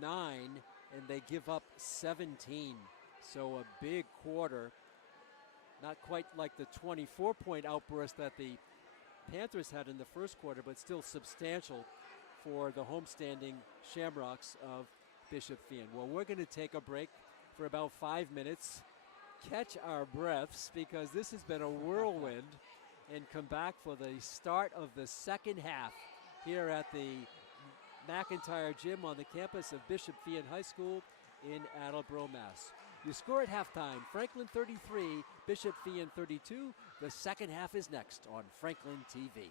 9, and they give up 17. So a big quarter. Not quite like the 24-point outburst that the Panthers had in the first quarter, but still substantial for the homestanding Shamrocks of Bishop Feehan. Well, we're going to take a break for about 5 minutes, catch our breaths, because this has been a whirlwind, and come back for the start of the second half here at the McIntyre Gym on the campus of Bishop Feehan High School in Attleboro, Mass. You score at halftime, Franklin 33, Bishop Feehan 32. The second half is next on Franklin TV.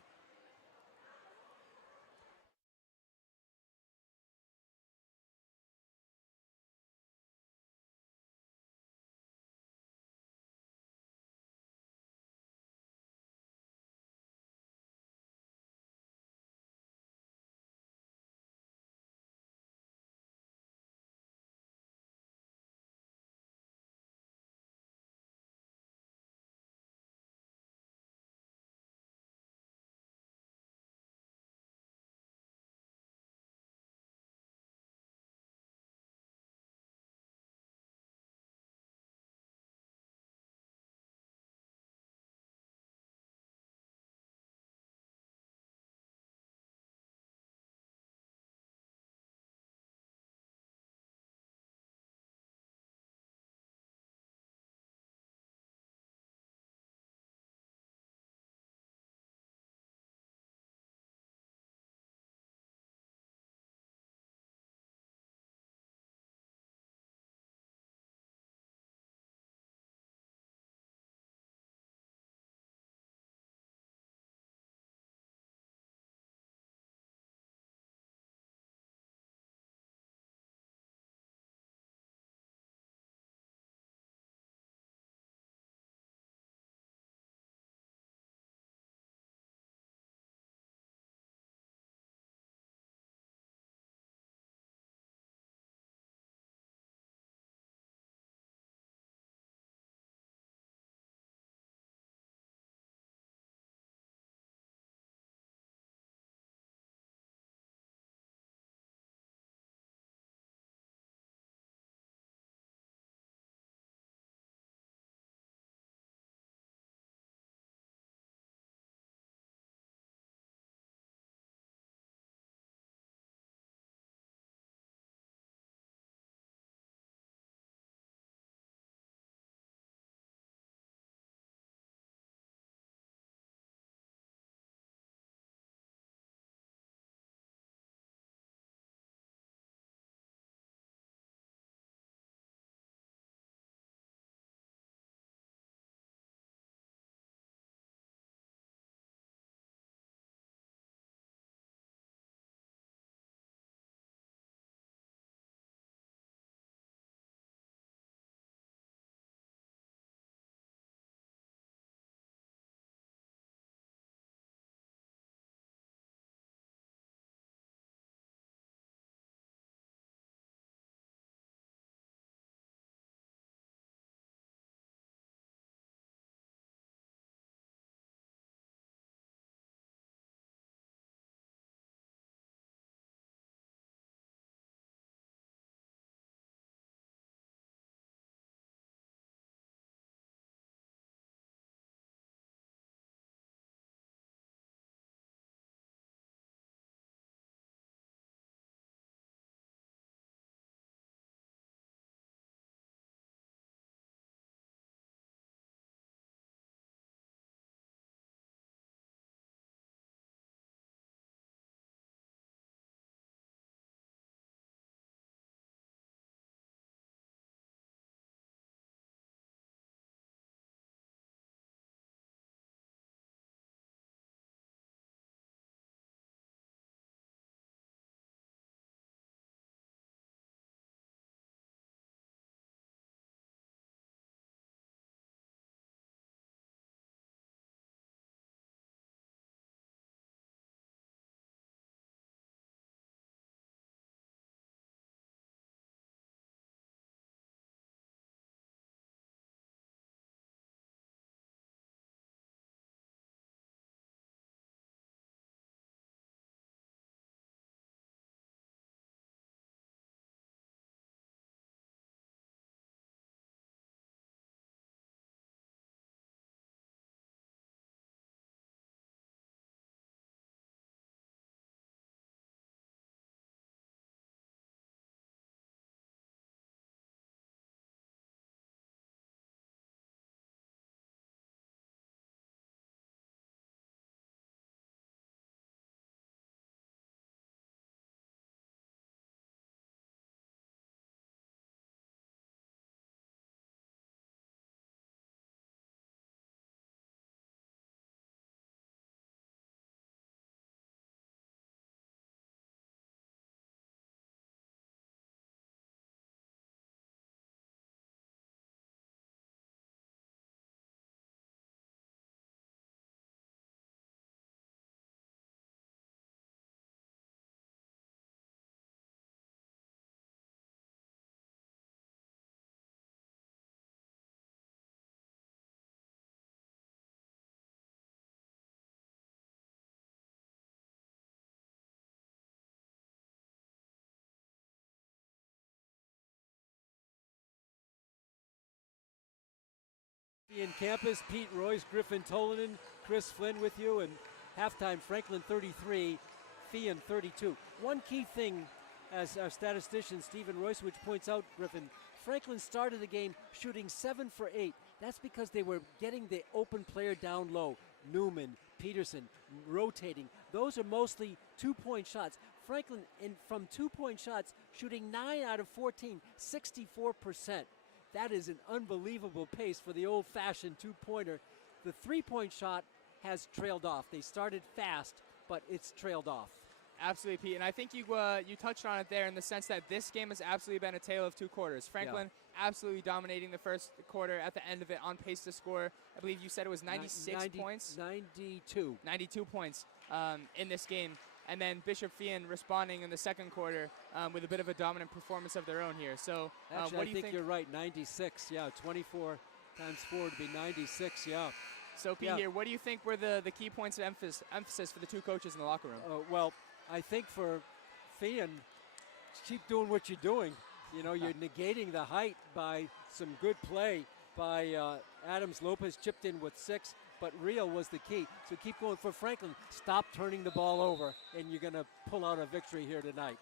In campus, Pete Royce, Griffin Tolanen, Chris Flynn with you, and halftime Franklin 33, Feehan 32. One key thing, as our statistician Stephen Roycewicz points out, Griffin, Franklin started the game shooting 7 for 8. That's because they were getting the open player down low. Newman, Peterson, rotating. Those are mostly two-point shots. Franklin, from two-point shots, shooting 9 out of 14, 64%. That is an unbelievable pace for the old-fashioned two-pointer. The three-point shot has trailed off. They started fast, but it's trailed off. Absolutely, Pete. And I think you touched on it there in the sense that this game has absolutely been a tale of two quarters. Franklin absolutely dominating the first quarter, at the end of it on pace to score. I believe you said it was 96 points? 92. 92 points in this game. And then Bishop Feehan responding in the second quarter with a bit of a dominant performance of their own here. So actually, what do you think? I think you're right, 96, 24 times 4 would be 96, So, Pete, here, what do you think were the key points of emphasis for the two coaches in the locker room? Well, I think for Feehan, keep doing what you're doing. You know, you're negating the height by some good play by Adams. Lopez chipped in with 6, but Real was the key. So keep going for Franklin. Stop turning the ball over, and you're going to pull out a victory here tonight.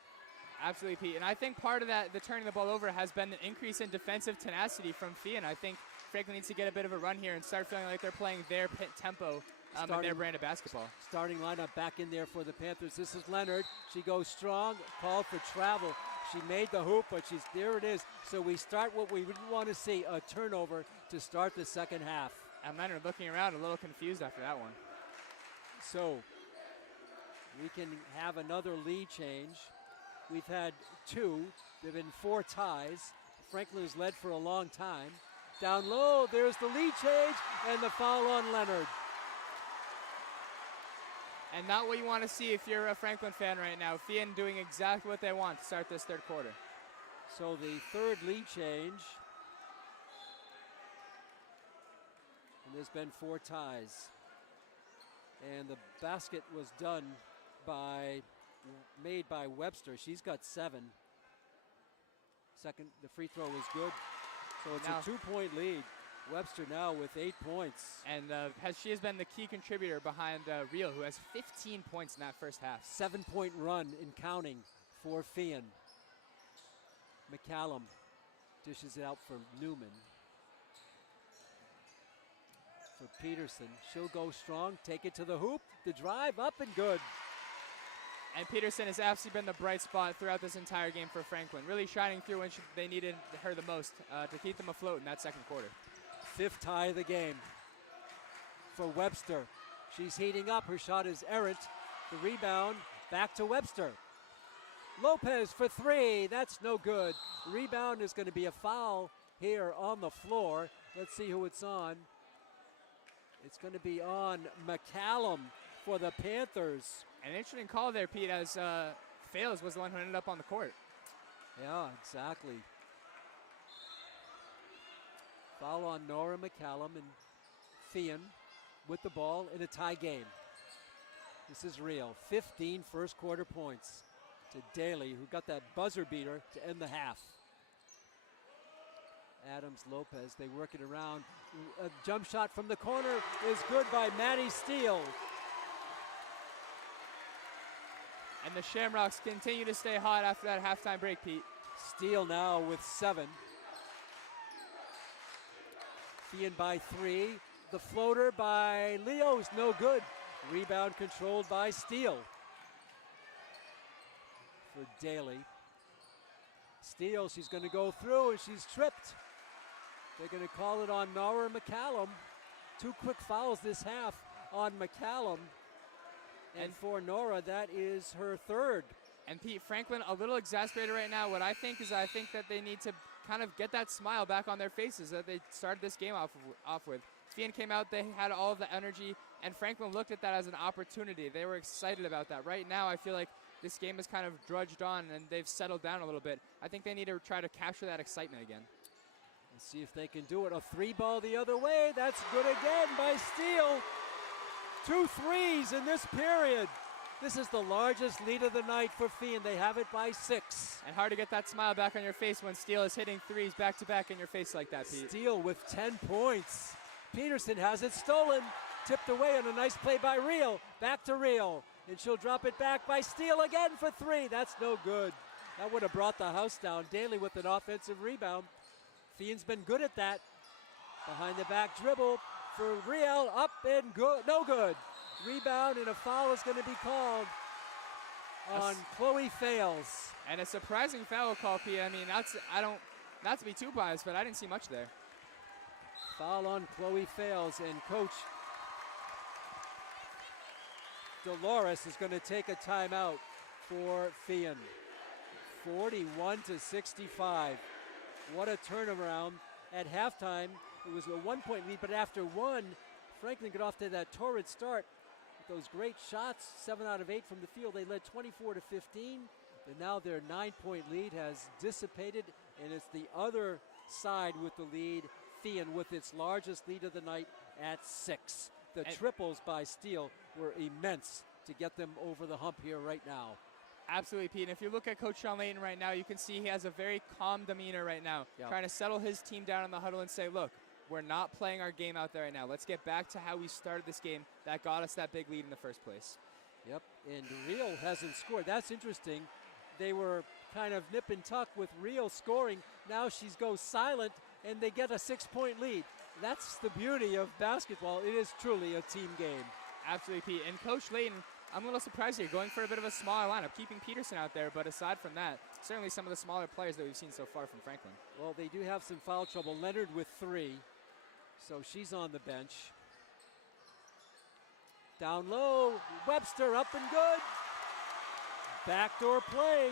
Absolutely, Pete. And I think part of that, the turning the ball over, has been the increase in defensive tenacity from Feehan. I think Franklin needs to get a bit of a run here and start feeling like they're playing their tempo and their brand of basketball. Starting lineup back in there for the Panthers. This is Leonard. She goes strong, called for travel. She made the hoop, but there it is. So we start what we would want to see, a turnover to start the second half. And Leonard looking around a little confused after that one. So we can have another lead change. We've had 2. There have been 4 ties. Franklin has led for a long time. Down low, there's the lead change and the foul on Leonard. And not what you want to see if you're a Franklin fan right now. Feehan doing exactly what they want to start this third quarter. So the third lead change. And there's been 4 ties. And the basket was made by Webster. She's got 7. The free throw was good. So it's a 2-point lead. Webster now with 8 points. And she has been the key contributor behind Real, who has 15 points in that first half. 7-point run in counting for Feehan. McCallum dishes it out for Newman. For Peterson, she'll go strong, take it to the hoop, the drive up and good. And Peterson has absolutely been the bright spot throughout this entire game for Franklin, really shining through when they needed her the most to keep them afloat in that second quarter. 5th tie of the game for Webster. She's heating up. Her shot is errant. The rebound back to Webster. Lopez for 3. That's no good. Rebound is going to be a foul here on the floor. Let's see who it's on. It's going to be on McCallum for the Panthers. An interesting call there, Pete, as Fales was the one who ended up on the court. Yeah, exactly. Foul on Nora McCallum, and Feehan with the ball in a tie game. This is Real. 15 first quarter points to Daly, who got that buzzer beater to end the half. Adams Lopez, they work it around. A jump shot from the corner is good by Maddie Steele. And the Shamrocks continue to stay hot after that halftime break, Pete. Steele now with 7. Feehan by 3. The floater by Leo is no good. Rebound controlled by Steele. For Daly. Steele, she's going to go through and she's tripped. They're going to call it on Nora McCallum. 2 quick fouls this half on McCallum. And for Nora, that is her 3rd. And Pete, Franklin a little exasperated right now. What I think that they need to kind of get that smile back on their faces that they started this game off with. Feehan came out, they had all of the energy, and Franklin looked at that as an opportunity. They were excited about that. Right now, I feel like this game is kind of drudged on, and they've settled down a little bit. I think they need to try to capture that excitement again. Let's see if they can do it. A 3 ball the other way. That's good again by Steele. 2 threes in this period. This is the largest lead of the night for Feehan. They have it by 6. And hard to get that smile back on your face when Steele is hitting threes back-to-back in your face like that, Pete. Steele with 10 points. Peterson has it stolen. Tipped away on a nice play by Reel. Back to Reel. And she'll drop it back by Steele again for 3. That's no good. That would have brought the house down. Daly with an offensive rebound. Feehan's been good at that. Behind the back dribble for Reel. Up and good. No good. Rebound and a foul is going to be called on Chloe Fales. And a surprising foul call, Pia. I mean, not to be too biased, but I didn't see much there. Foul on Chloe Fales, and Coach Dolores is going to take a timeout for Feehan. 41-65. What a turnaround. At halftime, it was a 1-point lead, but after one, Franklin got off to that torrid start. With those great shots, 7 out of 8 from the field. They led 24-15, and now their 9-point lead has dissipated, and it's the other side with the lead. Feehan with its largest lead of the night at 6. The triples by Steele were immense to get them over the hump here right now. Absolutely, Pete. And if you look at Coach Sean Layton right now, you can see he has a very calm demeanor right now, trying to settle his team down in the huddle and say, look, we're not playing our game out there right now. Let's get back to how we started this game that got us that big lead in the first place. Yep, and Reel hasn't scored. That's interesting. They were kind of nip and tuck with Reel scoring. Now she goes silent, and they get a 6-point lead. That's the beauty of basketball. It is truly a team game. Absolutely, Pete. And Coach Layton, I'm a little surprised here, going for a bit of a smaller lineup, keeping Peterson out there, but aside from that, certainly some of the smaller players that we've seen so far from Franklin. Well, they do have some foul trouble. Leonard with 3, so she's on the bench. Down low, Webster up and good. Backdoor play,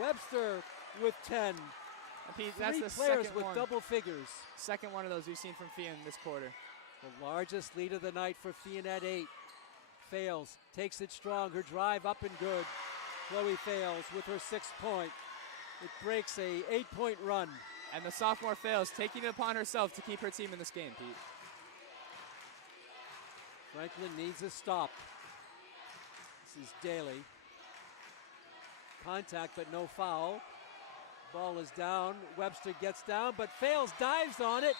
Webster with 10. And Pete, that's the players second with one. double figures. Second one of those we've seen from Feehan this quarter. The largest lead of the night for Feehan at 8. Fales, takes it strong, her drive up and good. Chloe Fales with her 6th point. It breaks a 8-point run. And the sophomore Fales taking it upon herself to keep her team in this game, Pete. Franklin needs a stop. This is Daly. Contact but no foul. Ball is down. Webster gets down, but Fales dives on it.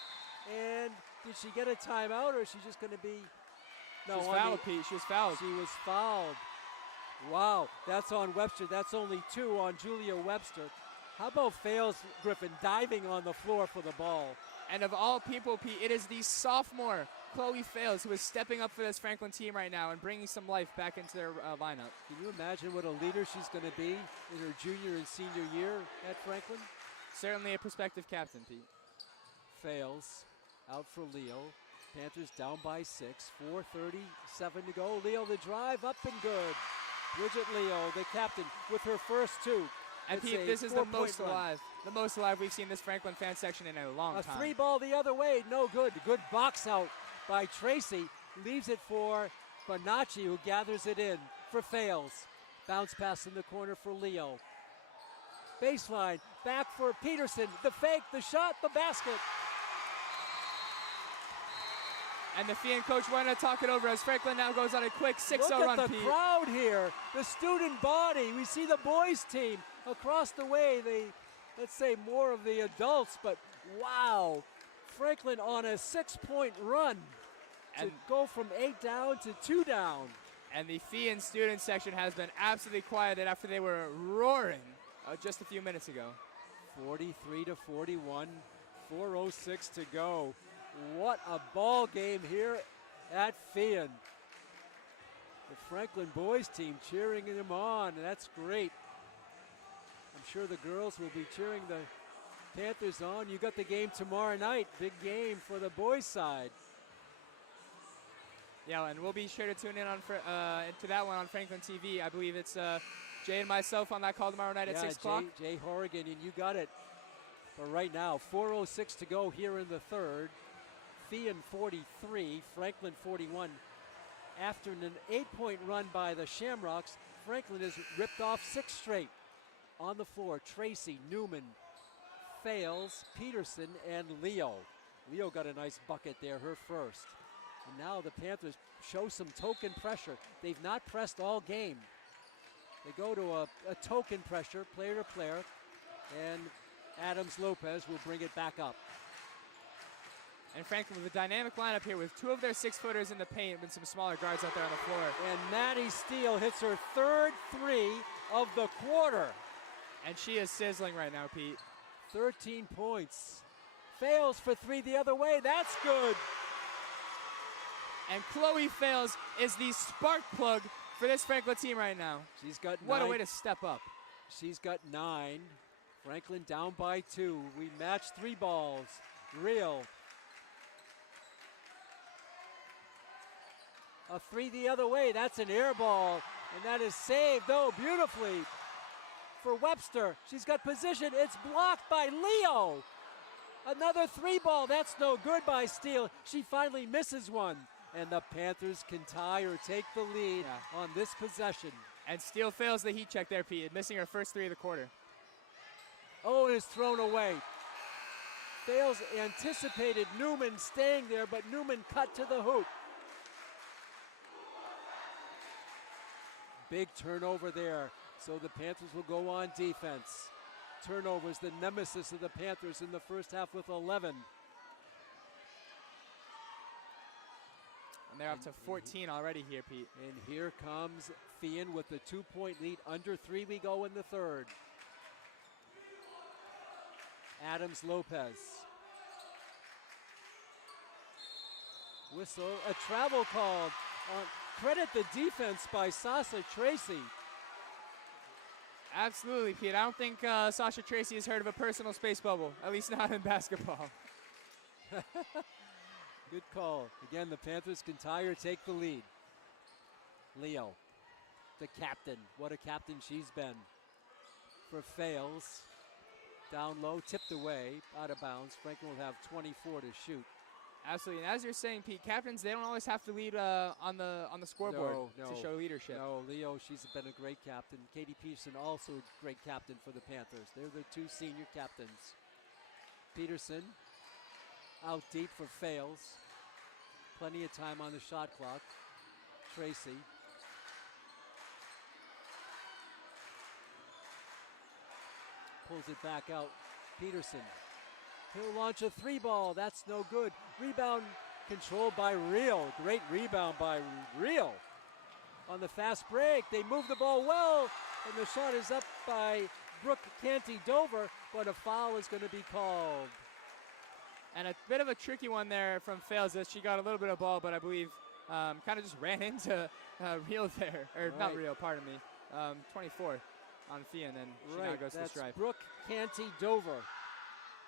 And did she get a timeout, or is she just going to be? No, she was fouled, Pete. She was fouled. She was fouled. Wow, that's on Webster. That's only 2 on Julia Webster. How about Fales, Griffin, diving on the floor for the ball? And of all people, Pete, it is the sophomore Chloe Fales who is stepping up for this Franklin team right now and bringing some life back into their lineup. Can you imagine what a leader she's going to be in her junior and senior year at Franklin? Certainly a prospective captain, Pete. Fales out for Leo. Panthers down by 6. 4:37 to go. Leo the drive, up and good. Bridget Leo, the captain, with her first 2. And Pete, this is the most alive we've seen this Franklin fan section in a long time. A 3 ball the other way, no good. Good box out by Tracy. Leaves it for Bonacci, who gathers it in for Fales. Bounce pass in the corner for Leo. Baseline, back for Peterson. The fake, the shot, the basket. And the Feehan coach wanted to talk it over as Franklin now goes on a quick 6-0 run, Look at the Pete. crowd here, the student body. We see the boys team across the way. Let's say more of the adults, but wow. Franklin on a 6-point run to go from 8 down to 2 down. And the Feehan student section has been absolutely quieted after they were roaring just a few minutes ago. 43-41, 4:06 to go. What a ball game here at Feehan. The Franklin boys team cheering them on. That's great. I'm sure the girls will be cheering the Panthers on. You got the game tomorrow night. Big game for the boys' side. Yeah, and we'll be sure to tune in on to that one on Franklin TV. I believe it's Jay and myself on that call tomorrow night at 6 o'clock. Jay Horrigan, and you got it. But right now, 4:06 to go here in the third. Feehan 43, Franklin 41. After an 8-point run by the Shamrocks, Franklin has ripped off 6 straight. On the floor, Tracy, Newman, Fales, Peterson, and Leo. Leo got a nice bucket there, her first. And now the Panthers show some token pressure. They've not pressed all game. They go to a token pressure, player to player, and Adams Lopez will bring it back up. And Franklin with a dynamic lineup here with 2 of their 6-footers in the paint and some smaller guards out there on the floor. And Maddie Steele hits her 3rd 3 of the quarter. And she is sizzling right now, Pete. 13 points. Fails for 3 the other way. That's good. And Chloe Fails is the spark plug for this Franklin team right now. She's got 9. What a way to step up. She's got 9. Franklin down by 2. We match 3 balls. Real. A 3 the other way. That's an air ball. And that is saved, though, beautifully for Webster. She's got position. It's blocked by Leo. Another 3 ball. That's no good by Steele. She finally misses one. And the Panthers can tie or take the lead on this possession. And Steele fails the heat check there, Pete, missing her first 3 of the quarter. Oh, and it's thrown away. Fails anticipated Newman staying there, but Newman cut to the hoop. Big turnover there, so the Panthers will go on defense. Turnovers, the nemesis of the Panthers in the first half with 11. And they're up to 14 already here, Pete. And here comes Feehan with the 2-point lead. Under 3 we go in the 3rd. Adams Lopez. Whistle, a travel called. Credit the defense by Sasha Tracy. Absolutely, Pete. I don't think Sasha Tracy has heard of a personal space bubble, at least not in basketball. Good call. Again, the Panthers can tie or take the lead. Leo, the captain. What a captain she's been. For Fails. Down low, tipped away, out of bounds. Franklin will have 24 to shoot. Absolutely, and as you're saying, Pete, captains, they don't always have to lead on the scoreboard to show leadership. No, Leo, she's been a great captain. Katie Peterson, also a great captain for the Panthers. They're the 2 senior captains. Peterson, out deep for Fails. Plenty of time on the shot clock. Tracy. Pulls it back out. Peterson. He'll launch a 3 ball. That's no good. Rebound controlled by Real. Great rebound by Real. On the fast break, they move the ball well, and the shot is up by Brooke Canty-Dover, but a foul is going to be called. And a bit of a tricky one there from Fails. She got a little bit of ball, but I believe kind of just ran into Real there. Or not Real, pardon me. 24 on Feehan, and she now goes to the stripe. Brooke Canty-Dover.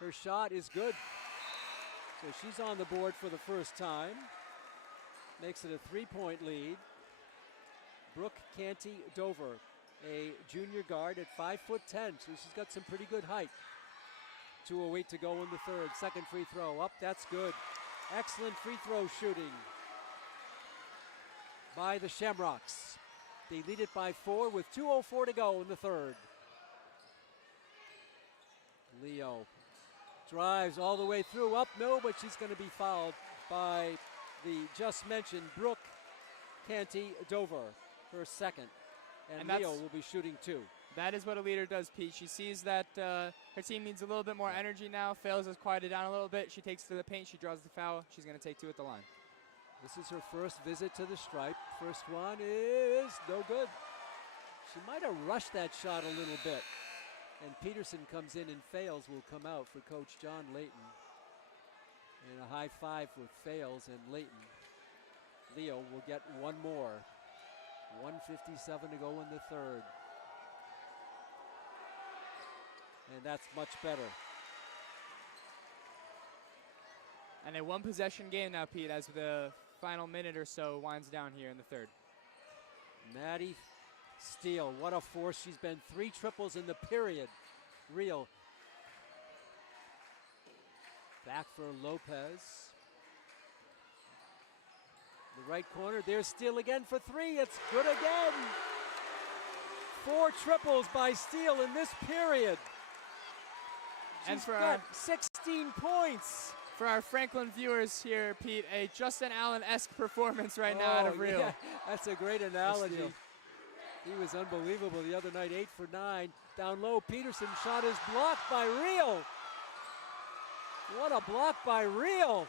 Her shot is good. So she's on the board for the first time. Makes it a 3-point lead. Brooke Canty-Dover, a junior guard at 5'10", so she's got some pretty good height. 2:08 to go in the 3rd. Second free throw up, that's good. Excellent free throw shooting by the Shamrocks. They lead it by 4 with 2:04 to go in the 3rd. Leo drives all the way through, up, no, but she's going to be fouled by the just mentioned Brooke Canty-Dover, her second. And Leo will be shooting 2. That is what a leader does, Pete. She sees that her team needs a little bit more energy now. Fails has quieted down a little bit. She takes to the paint. She draws the foul. She's going to take 2 at the line. This is her first visit to the stripe. First one is no good. She might have rushed that shot a little bit. And Peterson comes in and Fails will come out for Coach John Layton. And a high five with Fails and Layton. Leo will get one more. 1:57 to go in the 3rd. And that's much better. And a 1-possession game now, Pete, as the final minute or so winds down here in the 3rd. Maddie Steele, what a force she's been. 3 triples in the period. Real. Back for Lopez. The right corner, there's Steele again for 3. It's good again. 4 triples by Steele in this period. She's got 16 points. For our Franklin viewers here, Pete, a Justin Allen-esque performance right now out of Real. Yeah, that's a great analogy. He was unbelievable the other night, 8 for 9. Down low, Peterson shot is blocked by Real. What a block by Real.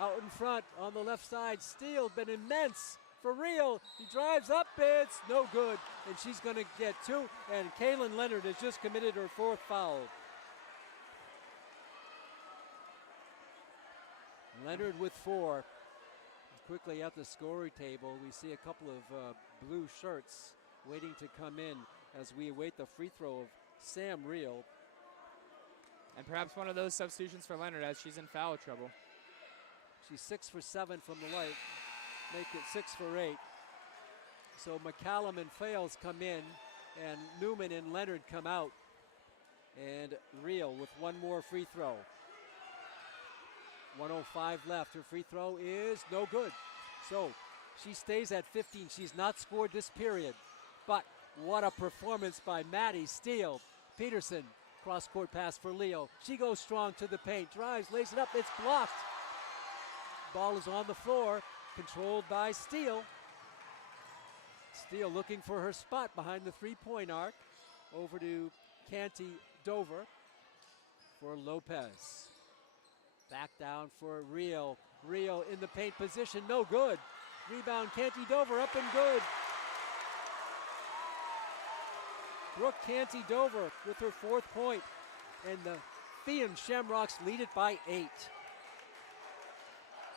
Out in front on the left side, Steele been immense for real. He drives up, it's no good, and she's going to get 2. And Kaylin Leonard has just committed her 4th foul. Leonard with 4. Quickly at the scoring table, we see a couple of blue shirts waiting to come in as we await the free throw of Sam Reel. And perhaps one of those substitutions for Leonard as she's in foul trouble. She's 6 for 7 from the light, make it 6 for 8. So McCallum and Fales come in, and Newman and Leonard come out. And Reel with one more free throw. 1:05 left. Her free throw is no good. So she stays at 15. She's not scored this period. But what a performance by Maddie Steele. Peterson, cross-court pass for Leo. She goes strong to the paint, drives, lays it up, it's blocked. Ball is on the floor, controlled by Steele. Steele looking for her spot behind the three-point arc. Over to Canty Dover for Lopez. Back down for Rio. Rio in the paint position, no good. Rebound, Canty Dover up and good. Brooke Canty Dover with her 4th point. And the Feehan Shamrocks lead it by 8.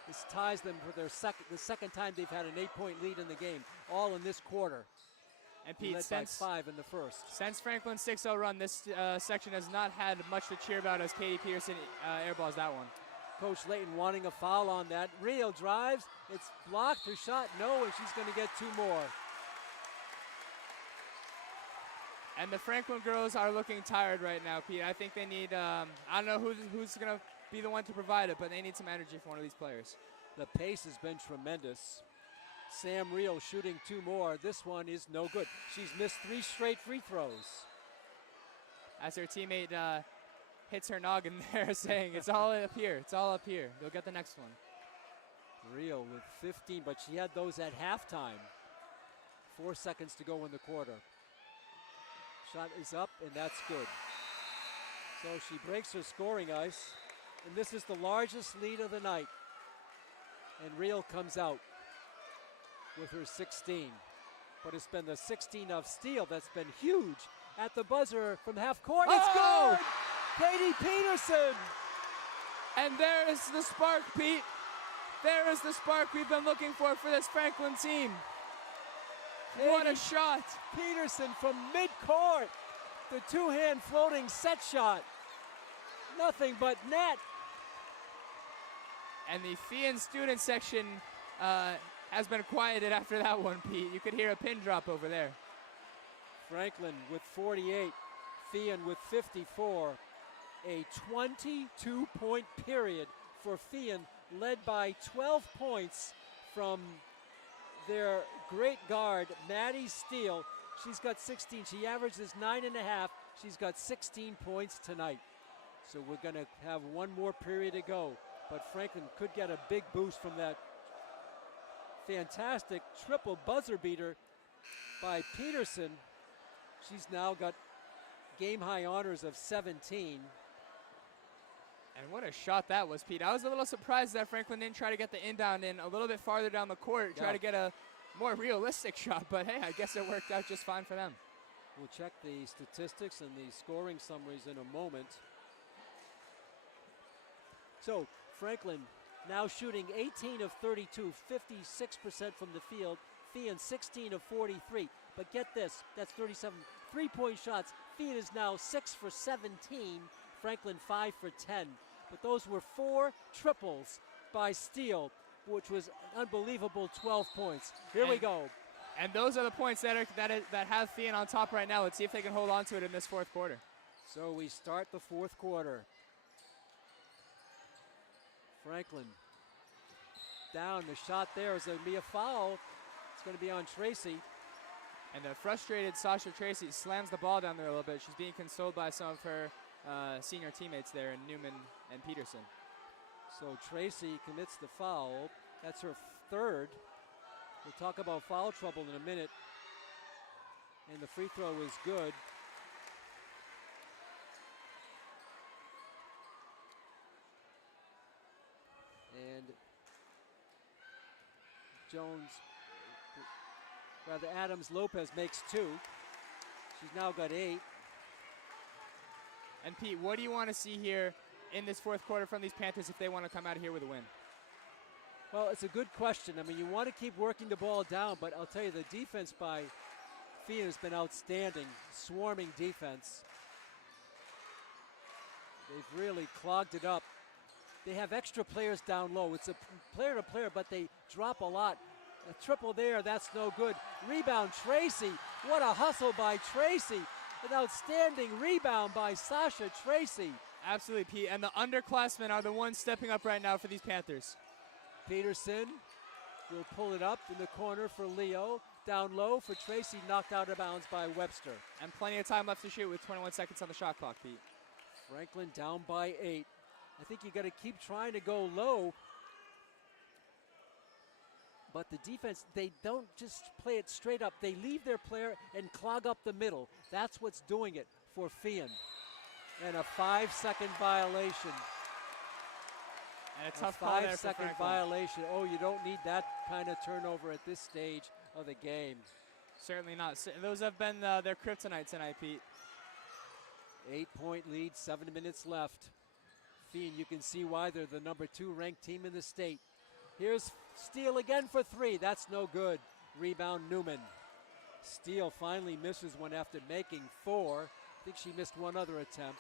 This ties them for the second time they've had an 8-point lead in the game, all in this quarter. And Pete, led by 5 in the first. Since Franklin's 6-0 run, this section has not had much to cheer about as Katie Peterson airballs that one. Coach Layton wanting a foul on that. Rio drives, it's blocked, her shot, no, and she's going to get 2 more. And the Franklin girls are looking tired right now, Pete. I think they need, I don't know who's going to be the one to provide it, but they need some energy from one of these players. The pace has been tremendous. Sam Rio shooting 2 more. This one is no good. She's missed 3 straight free throws. As her teammate hits her noggin there saying, it's all up here, it's all up here. You'll get the next one. Rio with 15, but she had those at halftime. 4 seconds to go in the quarter. Shot is up, and that's good. So she breaks her scoring ice, and this is the largest lead of the night. And Rio comes out with her 16. But it's been the 16 of Steele that's been huge. At the buzzer from half court, it's good! Katie Peterson! And there is the spark, Pete. There is the spark we've been looking for this Franklin team. What a shot! Peterson from mid-court. The 2-hand floating set shot. Nothing but net. And the Feehan student section has been quieted after that one, Pete. You could hear a pin drop over there. Franklin with 48. Feehan with 54. A 22-point period for Feehan, led by 12 points from their great guard, Maddie Steele. She's got 16. She averages 9.5. She's got 16 points tonight. So we're going to have one more period to go. But Franklin could get a big boost from that fantastic triple buzzer beater by Peterson. She's now got game-high honors of 17. And what a shot that was, Pete. I was a little surprised that Franklin didn't try to get the inbound in a little bit farther down the court, try to get a more realistic shot, but hey, I guess it worked out just fine for them. We'll check the statistics and the scoring summaries in a moment. So Franklin now shooting 18 of 32, 56% from the field. Feehan 16 of 43. But get this, that's 37 three-point shots. Feehan is now 6 for 17. Franklin 5 for 10. But those were 4 triples by Steele, which was an unbelievable 12 points. Here we go. And those are the points that have Feehan on top right now. Let's see if they can hold on to it in this fourth quarter. So we start the fourth quarter. Franklin down. The shot there is going to be a foul. It's going to be on Tracy. And the frustrated Sasha Tracy slams the ball down there a little bit. She's being consoled by some of her senior teammates there in Newman and Peterson. So Tracy commits the foul. That's her third. We'll talk about foul trouble in a minute. And the free throw is good. And Adams Lopez makes 2. She's now got 8. And Pete, what do you want to see here in this fourth quarter from these Panthers if they want to come out of here with a win? Well, it's a good question. I mean, you want to keep working the ball down, but I'll tell you, the defense by Feehan has been outstanding. Swarming defense. They've really clogged it up. They have extra players down low. It's a player to player, but they drop a lot. A triple there, that's no good. Rebound, Tracy. What a hustle by Tracy. An outstanding rebound by Sasha Tracy. Absolutely, Pete. And the underclassmen are the ones stepping up right now for these Panthers. Peterson will pull it up in the corner for Leo. Down low for Tracy, knocked out of bounds by Webster. And plenty of time left to shoot with 21 seconds on the shot clock, Pete. Franklin down by 8. I think you got to keep trying to go low. But the defense, they don't just play it straight up. They leave their player and clog up the middle. That's what's doing it for Feehan. And a 5-second violation. And a tough call there for 5-second violation. Oh, you don't need that kind of turnover at this stage of the game. Certainly not. Those have been their kryptonite tonight, Pete. 8-point lead, 7 minutes left. Feehan, you can see why they're the number 2 ranked team in the state. Here's Steele again for 3. That's no good. Rebound Newman. Steele finally misses one after making 4. I think she missed one other attempt.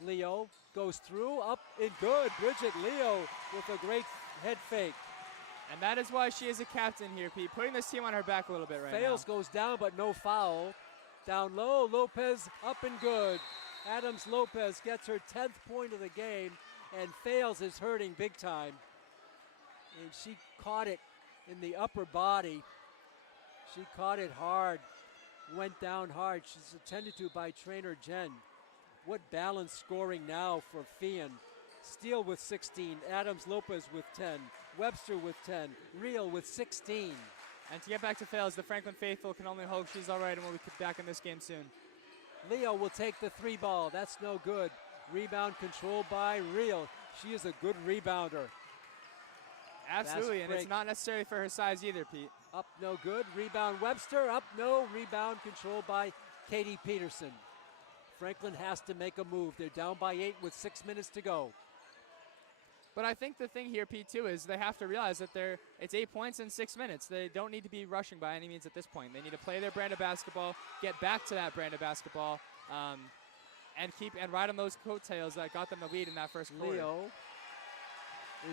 Leo goes through, up and good. Bridget Leo with a great head fake. And that is why she is a captain here, Pete, putting this team on her back a little bit right now. Fails, goes down, but no foul. Down low, Lopez up and good. Adams Lopez gets her 10th point of the game, and Fails is hurting big time. And she caught it in the upper body. She caught it hard, went down hard. She's attended to by trainer Jen. What balanced scoring now for Feehan. Steele with 16, Adams Lopez with 10, Webster with 10, Reel with 16. And to get back to Fails, the Franklin faithful can only hope she's all right and we'll be back in this game soon. Leo will take the 3 ball. That's no good. Rebound controlled by Reel. She is a good rebounder. Absolutely, and it's not necessarily for her size either, Pete. Up, no good. Rebound Webster, up, no. Rebound controlled by Katie Peterson. Franklin has to make a move. They're down by 8 with 6 minutes to go. But I think the thing here, Pete, too, is they have to realize that it's 8 points in 6 minutes. They don't need to be rushing by any means at this point. They need to play their brand of basketball, get back to that brand of basketball, and ride on those coattails that got them the lead in that first quarter. Leo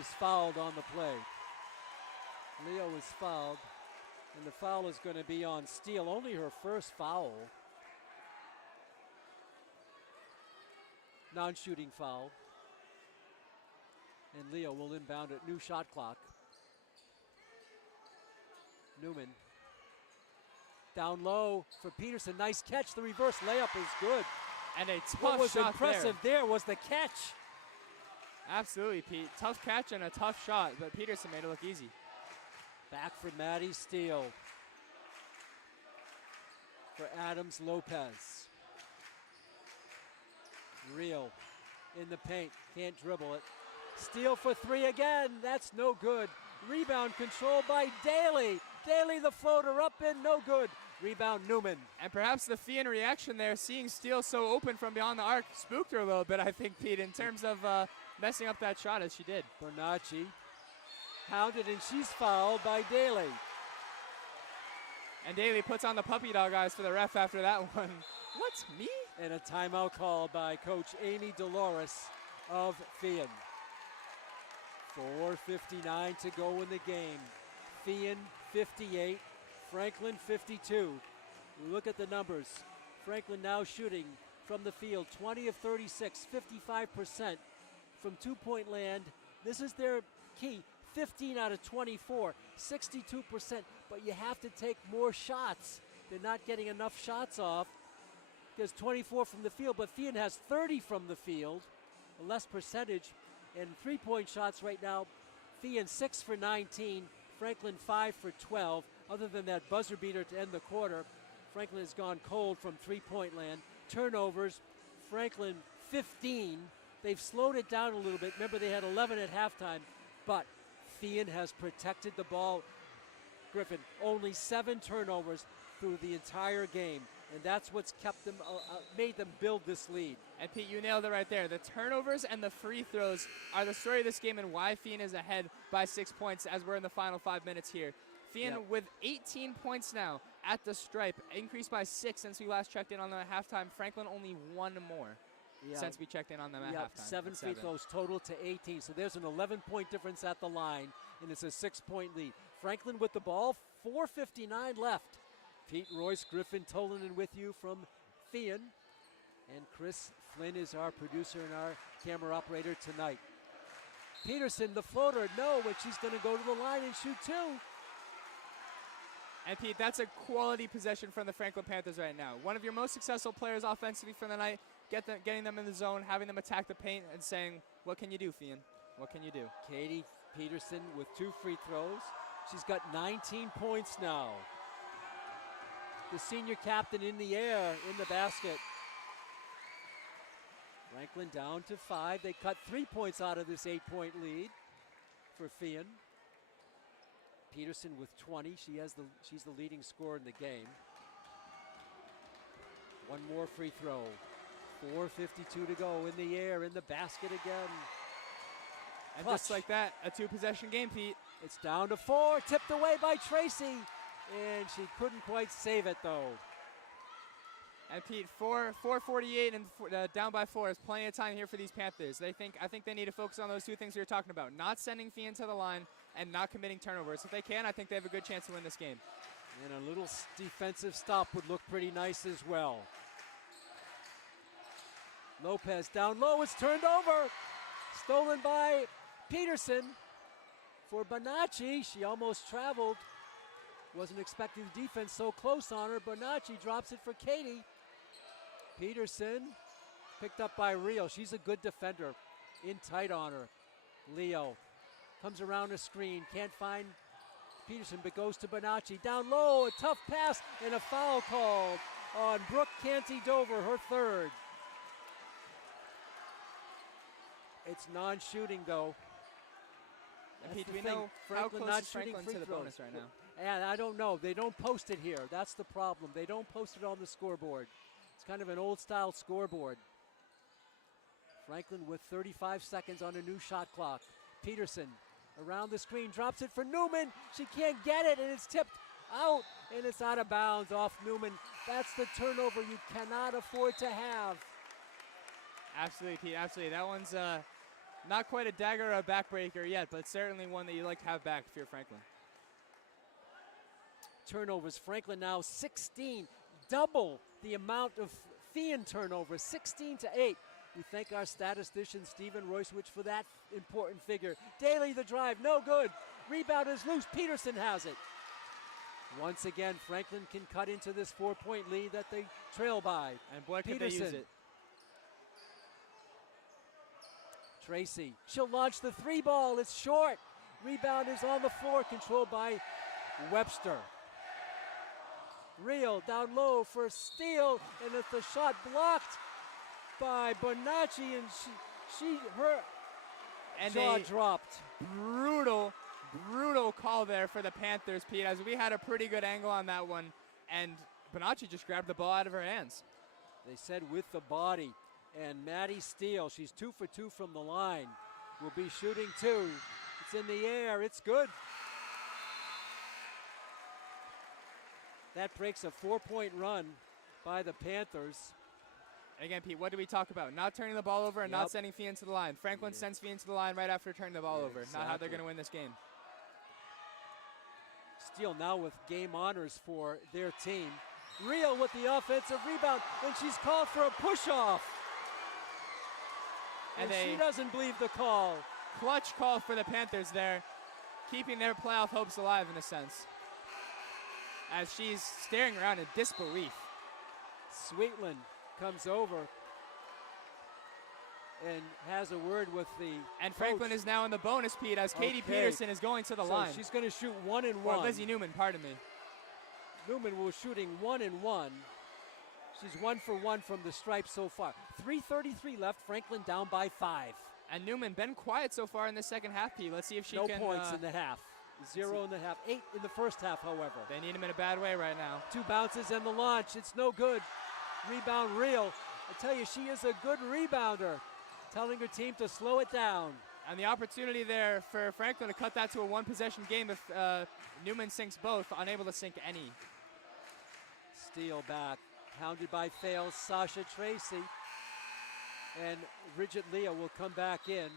is fouled on the play. Leo is fouled, and the foul is going to be on Steele. Only her first foul. Non-shooting foul. And Leo will inbound it. New shot clock. Newman. Down low for Peterson. Nice catch. The reverse layup is good. And a tough what was shot impressive there was the catch. Absolutely, Pete. Tough catch and a tough shot, but Peterson made it look easy. Back for Maddie Steele. For Adams Lopez. Reel in the paint. Can't dribble it. Steele for 3 again. That's no good. Rebound controlled by Daly. Daly the floater up in, no good. Rebound Newman. And perhaps the Feehan reaction there, seeing Steele so open from beyond the arc, spooked her a little bit, I think, Pete, in terms of messing up that shot as she did. Bernacchi hounded, and she's fouled by Daly. And Daly puts on the puppy dog eyes for the ref after that one. What, me? And a timeout called by Coach Amy Dolores of Feehan. 4:59 to go in the game. Feehan 58, Franklin 52. We look at the numbers. Franklin now shooting from the field 20 of 36, 55% from two-point land. This is their key. 15 out of 24, 62%, but you have to take more shots. They're not getting enough shots off. There's 24 from the field, but Feehan has 30 from the field, a less percentage. And three-point shots right now, Feehan 6 for 19, Franklin 5 for 12. Other than that buzzer beater to end the quarter, Franklin has gone cold from three-point land. Turnovers, Franklin 15. They've slowed it down a little bit. Remember, they had 11 at halftime, but Feehan has protected the ball. Griffin, only 7 turnovers through the entire game, and that's what's kept them, made them build this lead. And Pete, you nailed it right there. The turnovers and the free throws are the story of this game and why Feehan is ahead by 6 points as we're in the final 5 minutes here. Feehan with 18 points now at the stripe, increased by 6 since we last checked in on them at halftime. Franklin only 1 more since we checked in on them at halftime. 7 free throws total to 18, so there's an 11-point difference at the line, and it's a 6-point lead. Franklin with the ball, 4:59 left. Pete Royce, Griffin Tolanen with you from Feehan, and Chris Flynn is our producer and our camera operator tonight. Peterson, the floater, no, but she's going to go to the line and shoot 2. And Pete, that's a quality possession from the Franklin Panthers right now. One of your most successful players offensively for the night, getting them in the zone, having them attack the paint, and saying, what can you do, Feehan? What can you do? Katie Peterson with 2 free throws. She's got 19 points now. The senior captain in the air, in the basket. Franklin down to 5. They cut 3 points out of this 8-point lead for Feehan. Peterson with 20. She's the leading scorer in the game. One more free throw. 4:52 to go. In the air, in the basket again. And just like that, a 2-possession game, Pete. It's down to 4. Tipped away by Tracy. And she couldn't quite save it, though. And Pete, 4:48 and down by 4 is plenty of time here for these Panthers. I think they need to focus on those 2 things we were talking about: not sending Feehan to the line and not committing turnovers. If they can, I think they have a good chance to win this game. And a little defensive stop would look pretty nice as well. Lopez down low. It's turned over. Stolen by Peterson for Bonacci. She almost traveled. Wasn't expecting the defense so close on her. Bonacci drops it for Katie. Peterson picked up by Rio. She's a good defender. In tight on her. Leo comes around a screen. Can't find Peterson, but goes to Bonacci. Down low, a tough pass, and a foul called on Brooke Canty-Dover, her 3rd. It's non-shooting, though. And Pete, do we know how close is Franklin to the bonus right now? And I don't know. They don't post it here. That's the problem. They don't post it on the scoreboard. It's kind of an old-style scoreboard. Franklin with 35 seconds on a new shot clock. Peterson around the screen, drops it for Newman. She can't get it, and it's tipped out, and it's out of bounds off Newman. That's the turnover you cannot afford to have. Absolutely, Pete, absolutely. That one's not quite a dagger or a backbreaker yet, but certainly one that you like to have back if you're Franklin. Turnovers, Franklin now 16, double the amount of Feehan turnovers, 16-8. We thank our statistician, Stephen Roycewicz, for that important figure. Daly, the drive, no good. Rebound is loose. Peterson has it. Once again, Franklin can cut into this 4-point lead that they trail by. And boy, could Peterson. they use it. Tracy, she'll launch the 3 ball. It's short. Rebound is on the floor, controlled by Webster. Real down low for steal, and it's the shot blocked by Bonacci, and her jaw dropped. Brutal call there for the Panthers, Pete, as we had a pretty good angle on that one, and Bonacci just grabbed the ball out of her hands. They said with the body, and Maddie Steele, she's 2 for 2 from the line, will be shooting 2. It's in the air, it's good. That breaks a 4-point run by the Panthers. Again, Pete, what do we talk about? Not turning the ball over and not sending Feehan to the line. Franklin sends Feehan to the line right after turning the ball over. Not how they're going to win this game. Steele now with game honors for their team. Real with the offensive rebound, and she's called for a push-off. And she doesn't believe the call. Clutch call for the Panthers there, keeping their playoff hopes alive in a sense, as she's staring around in disbelief. Sweetland comes over and has a word with the And coach. Franklin is now in the bonus, Pete, as Katie Peterson is going to the line. She's going to shoot 1 and 1. Or Lizzie Newman, pardon me. Newman was shooting 1 and 1. She's 1 for 1 from the stripe so far. 3:33 left. Franklin down by 5. And Newman been quiet so far in the second half, Pete. Let's see if she no can. No points in the half. 0 in the half. 8 in the first half, however. They need him in a bad way right now. 2 bounces and the launch. It's no good. Rebound Real. I tell you, she is a good rebounder. Telling her team to slow it down. And the opportunity there for Franklin to cut that to a one-possession game if Newman sinks both, unable to sink any. Steal back. Hounded by fails Sasha Tracy. And Bridget Leah will come back in.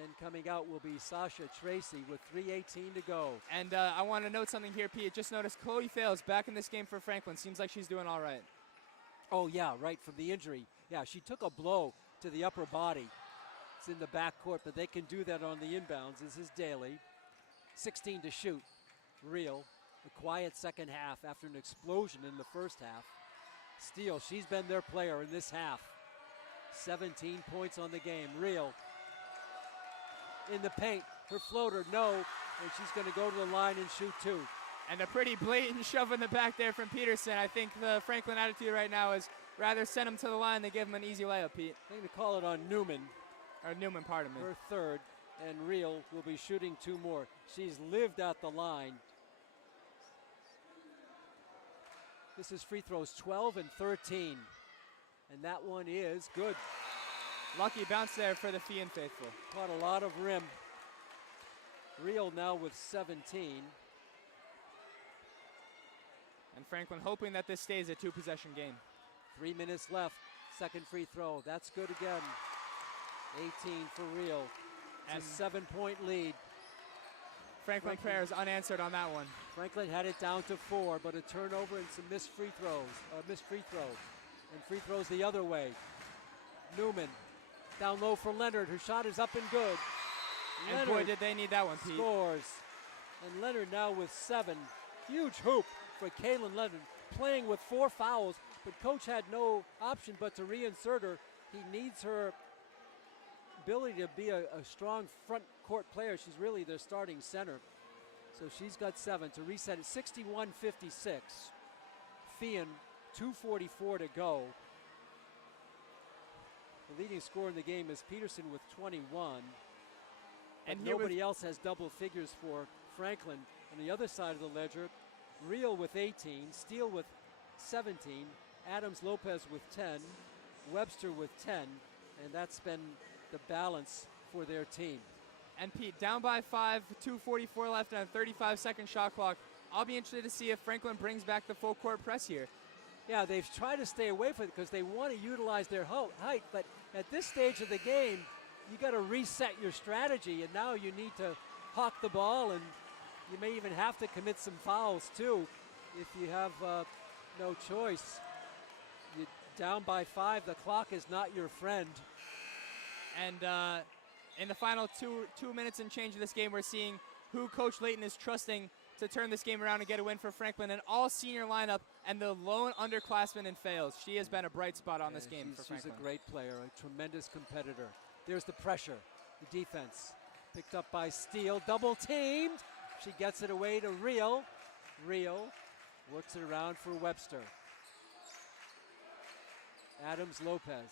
And coming out will be Sasha Tracy with 3:18 to go. And I want to note something here, Pete. Just noticed Chloe Fails back in this game for Franklin. Seems like she's doing all right. Oh, yeah, right, from the injury. Yeah, she took a blow to the upper body. It's in the backcourt, but they can do that on the inbounds. This is Daly. 16 to shoot. Real. A quiet second half after an explosion in the first half. Steele, she's been their player in this half. 17 points on the game. Real. In the paint. Her floater, no. And she's going to go to the line and shoot 2. And a pretty blatant shove in the back there from Peterson. I think the Franklin attitude right now is rather send him to the line than give him an easy layup, Pete. I'm going to call it on Newman. Or Newman, pardon me. Her third, and Real will be shooting 2 more. She's lived at the line. This is free throws 12 and 13. And that one is good. Lucky bounce there for the Feehan faithful. Caught a lot of rim. Real now with 17. And Franklin hoping that this stays a 2-possession game. 3 minutes left. Second free throw. That's good again. 18 for Real. It's a 7-point lead. Franklin prayers unanswered on that one. Franklin had it down to 4, but a turnover and some missed free throws. And free throws the other way. Newman down low for Leonard. Her shot is up and good. And Leonard boy, did they need that one, Pete. Scores. And Leonard now with 7. Huge hoop for Kaylin Leonard, playing with 4 fouls, but coach had no option but to reinsert her. He needs her ability to be a strong front court player. She's really their starting center. So she's got 7 to reset it. 61-56. Feehan, 2:44 to go. The leading scorer in the game is Peterson with 21. And nobody else has double figures for Franklin. On the other side of the ledger, Real with 18, Steele with 17, Adams Lopez with 10, Webster with 10, and that's been the balance for their team. And Pete, down by 5, 2:44 left and a 35-second shot clock. I'll be interested to see if Franklin brings back the full court press here. Yeah, they've tried to stay away from it because they want to utilize their height, but at this stage of the game, you got to reset your strategy, and now you need to hawk the ball, and you may even have to commit some fouls too if you have no choice. You're down by 5. The clock is not your friend. And in the final two minutes and change of this game, we're seeing who Coach Layton is trusting to turn this game around and get a win for Franklin. An all-senior lineup and the lone underclassman in Fails. She has been a bright spot on this game for Franklin. She's a great player, a tremendous competitor. There's the pressure, the defense. Picked up by Steele, double teamed. She gets it away to Real. Real works it around for Webster. Adams Lopez.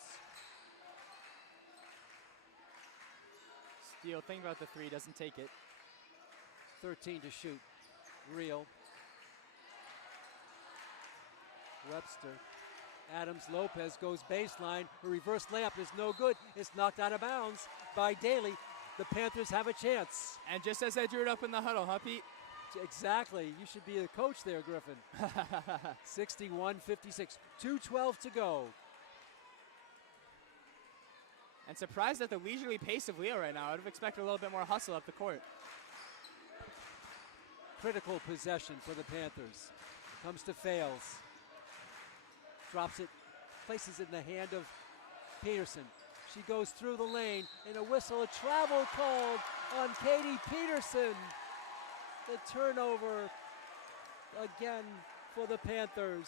Steele, think about the 3, doesn't take it. 13 to shoot. Real. Webster. Adams Lopez goes baseline. A reverse layup is no good. It's knocked out of bounds by Daly. The Panthers have a chance. And just as I drew it up in the huddle, huh, Pete? Exactly. You should be the coach there, Griffin. 61-56. 2:12 to go. And surprised at the leisurely pace of Leo right now. I would have expected a little bit more hustle up the court. Critical possession for the Panthers. Comes to Fails. Drops it, places it in the hand of Peterson. She goes through the lane, and a whistle, a travel called on Katie Peterson. The turnover again for the Panthers.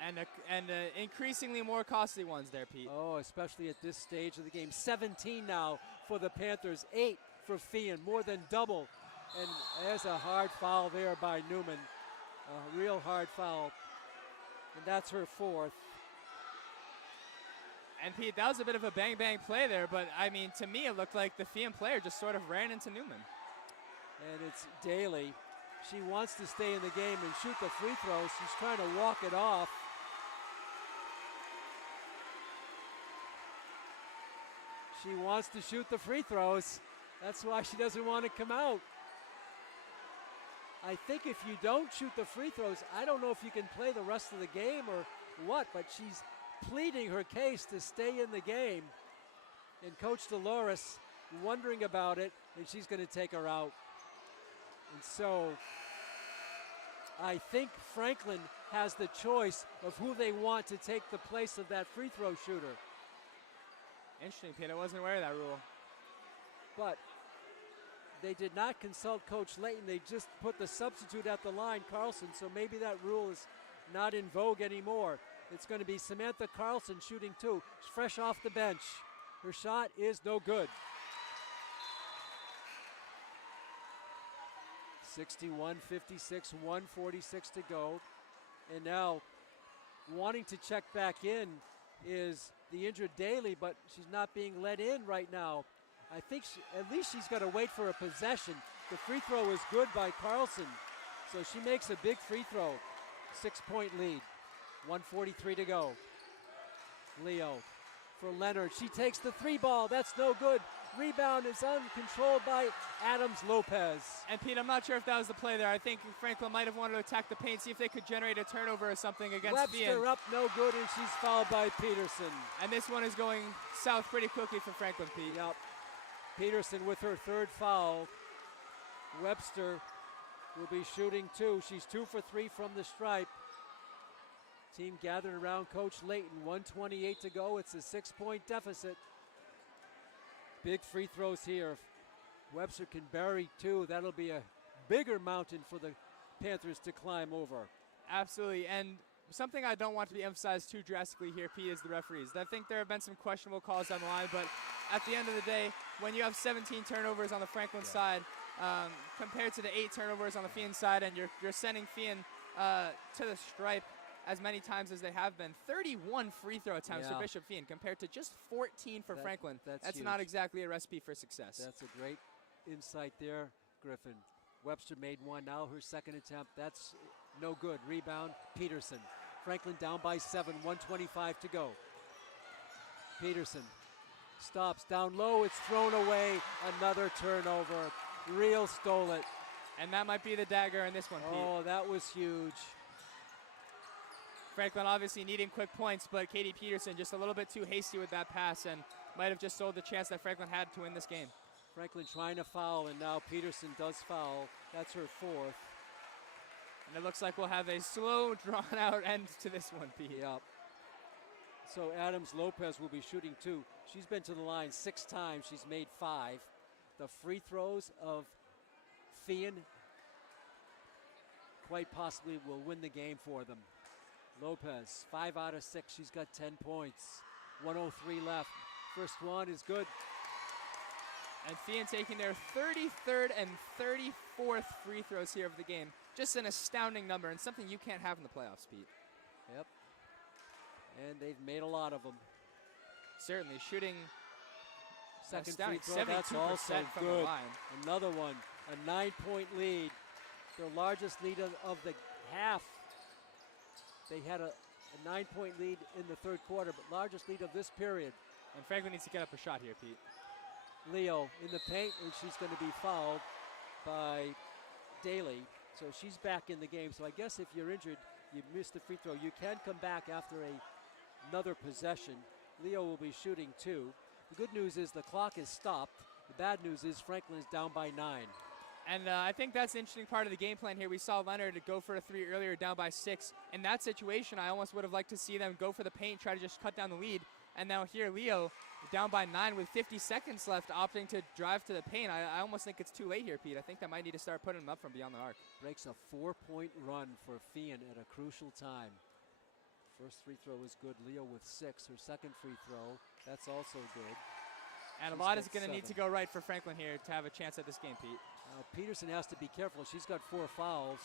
And increasingly more costly ones there, Pete. Oh, especially at this stage of the game. 17 now for the Panthers, 8 for Feehan, more than double. And there's a hard foul there by Newman, a real hard foul. And that's her 4th. And Pete, that was a bit of a bang-bang play there, but I mean, to me, it looked like the Feehan player just sort of ran into Newman. And it's Daly. She wants to stay in the game and shoot the free throws. She's trying to walk it off. She wants to shoot the free throws. That's why she doesn't want to come out. I think if you don't shoot the free throws, I don't know if you can play the rest of the game or what, but she's pleading her case to stay in the game. And Coach Dolores wondering about it, and she's going to take her out. And so I think Franklin has the choice of who they want to take the place of that free throw shooter. Interesting, Pete. I wasn't aware of that rule. But they did not consult Coach Layton. They just put the substitute at the line, Carlson, so maybe that rule is not in vogue anymore. It's going to be Samantha Carlson shooting two. She's fresh off the bench. Her shot is no good. 61-56, 1:46 to go. And now wanting to check back in is the injured Daly, but she's not being let in right now. I think at least she's got to wait for a possession. The free throw is good by Carlson, so she makes a big free throw. 6-point lead, 1:43 to go. Leo for Leonard. She takes the three ball. That's no good. Rebound is uncontrolled by Adams Lopez. And Pete, I'm not sure if that was the play there. I think Franklin might have wanted to attack the paint, see if they could generate a turnover or something against Webster Feehan. up, no good, and she's fouled by Peterson. And this one is going south pretty quickly for Franklin, Pete. Yep. Peterson with her third foul. Webster will be shooting two. She's 2 for 3 from the stripe. Team gathered around Coach Layton. 1:28 to go. It's a 6-point deficit. Big free throws here. If Webster can bury two, that'll be a bigger mountain for the Panthers to climb over. Absolutely. And something I don't want to be emphasized too drastically here, Pete, is the referees. I think there have been some questionable calls down the line, but at the end of the day, when you have 17 turnovers on the Franklin side, compared to the 8 turnovers on the Feehan side, and you're sending Feehan to the stripe as many times as they have been. 31 free throw attempts for Bishop Feehan compared to just 14 for Franklin. That's not exactly a recipe for success. That's a great insight there, Griffin. Webster made one, now her second attempt. That's no good. Rebound, Peterson. Franklin down by 7, 1:25 to go. Peterson stops down low, it's thrown away. Another turnover. Real stole it. And that might be the dagger in this one, Pete. Oh, that was huge. Franklin obviously needing quick points, but Katie Peterson just a little bit too hasty with that pass and might have just sold the chance that Franklin had to win this game. Franklin trying to foul, and now Peterson does foul. That's her fourth. And it looks like we'll have a slow, drawn-out end to this one, Pete. Yep. So Adams Lopez will be shooting two. She's been to the line 6 times. She's made 5. The free throws of Feehan quite possibly will win the game for them. Lopez, 5 out of 6. She's got 10 points. 1:03 left. First one is good. And Feehan taking their 33rd and 34th free throws here of the game. Just an astounding number and something you can't have in the playoffs, Pete. Yep. And they've made a lot of them. Certainly shooting second free throw, 72% that's also from good. the line. Another one, a 9-point lead. Their largest lead of the half. They had a 9-point lead in the third quarter, but largest lead of this period. And Franklin needs to get up a shot here, Pete. Leo in the paint, and she's going to be fouled by Daly. So she's back in the game. So I guess if you're injured, you missed the free throw, you can come back after another possession. Leo will be shooting two. The good news is the clock is stopped. The bad news is Franklin is down by 9. And I think that's the interesting part of the game plan here. We saw Leonard go for a 3 earlier, down by 6. In that situation, I almost would have liked to see them go for the paint, try to just cut down the lead. And now here, Leo, down by 9 with 50 seconds left, opting to drive to the paint. I almost think it's too late here, Pete. I think they might need to start putting them up from beyond the arc. Breaks a 4-point run for Feehan at a crucial time. First free throw is good. Leo with 6. Her second free throw, that's also good. And She's a lot got is going to need to go right for Franklin here to have a chance at this game, Pete. Peterson has to be careful. She's got 4 fouls.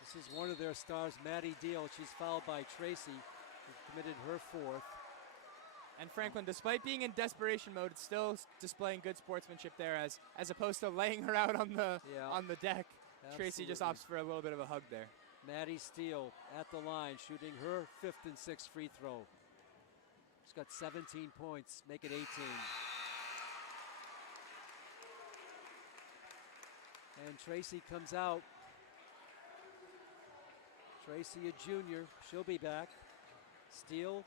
This is one of their stars, Maddie Deal. She's fouled by Tracy, who committed her 4th. And Franklin, despite being in desperation mode, it's still displaying good sportsmanship there as opposed to laying her out on the deck. Absolutely. Tracy just opts for a little bit of a hug there. Maddie Steele at the line, shooting her 5th and 6th free throw. She's got 17 points, make it 18. And Tracy comes out. Tracy, a junior, she'll be back. Steele,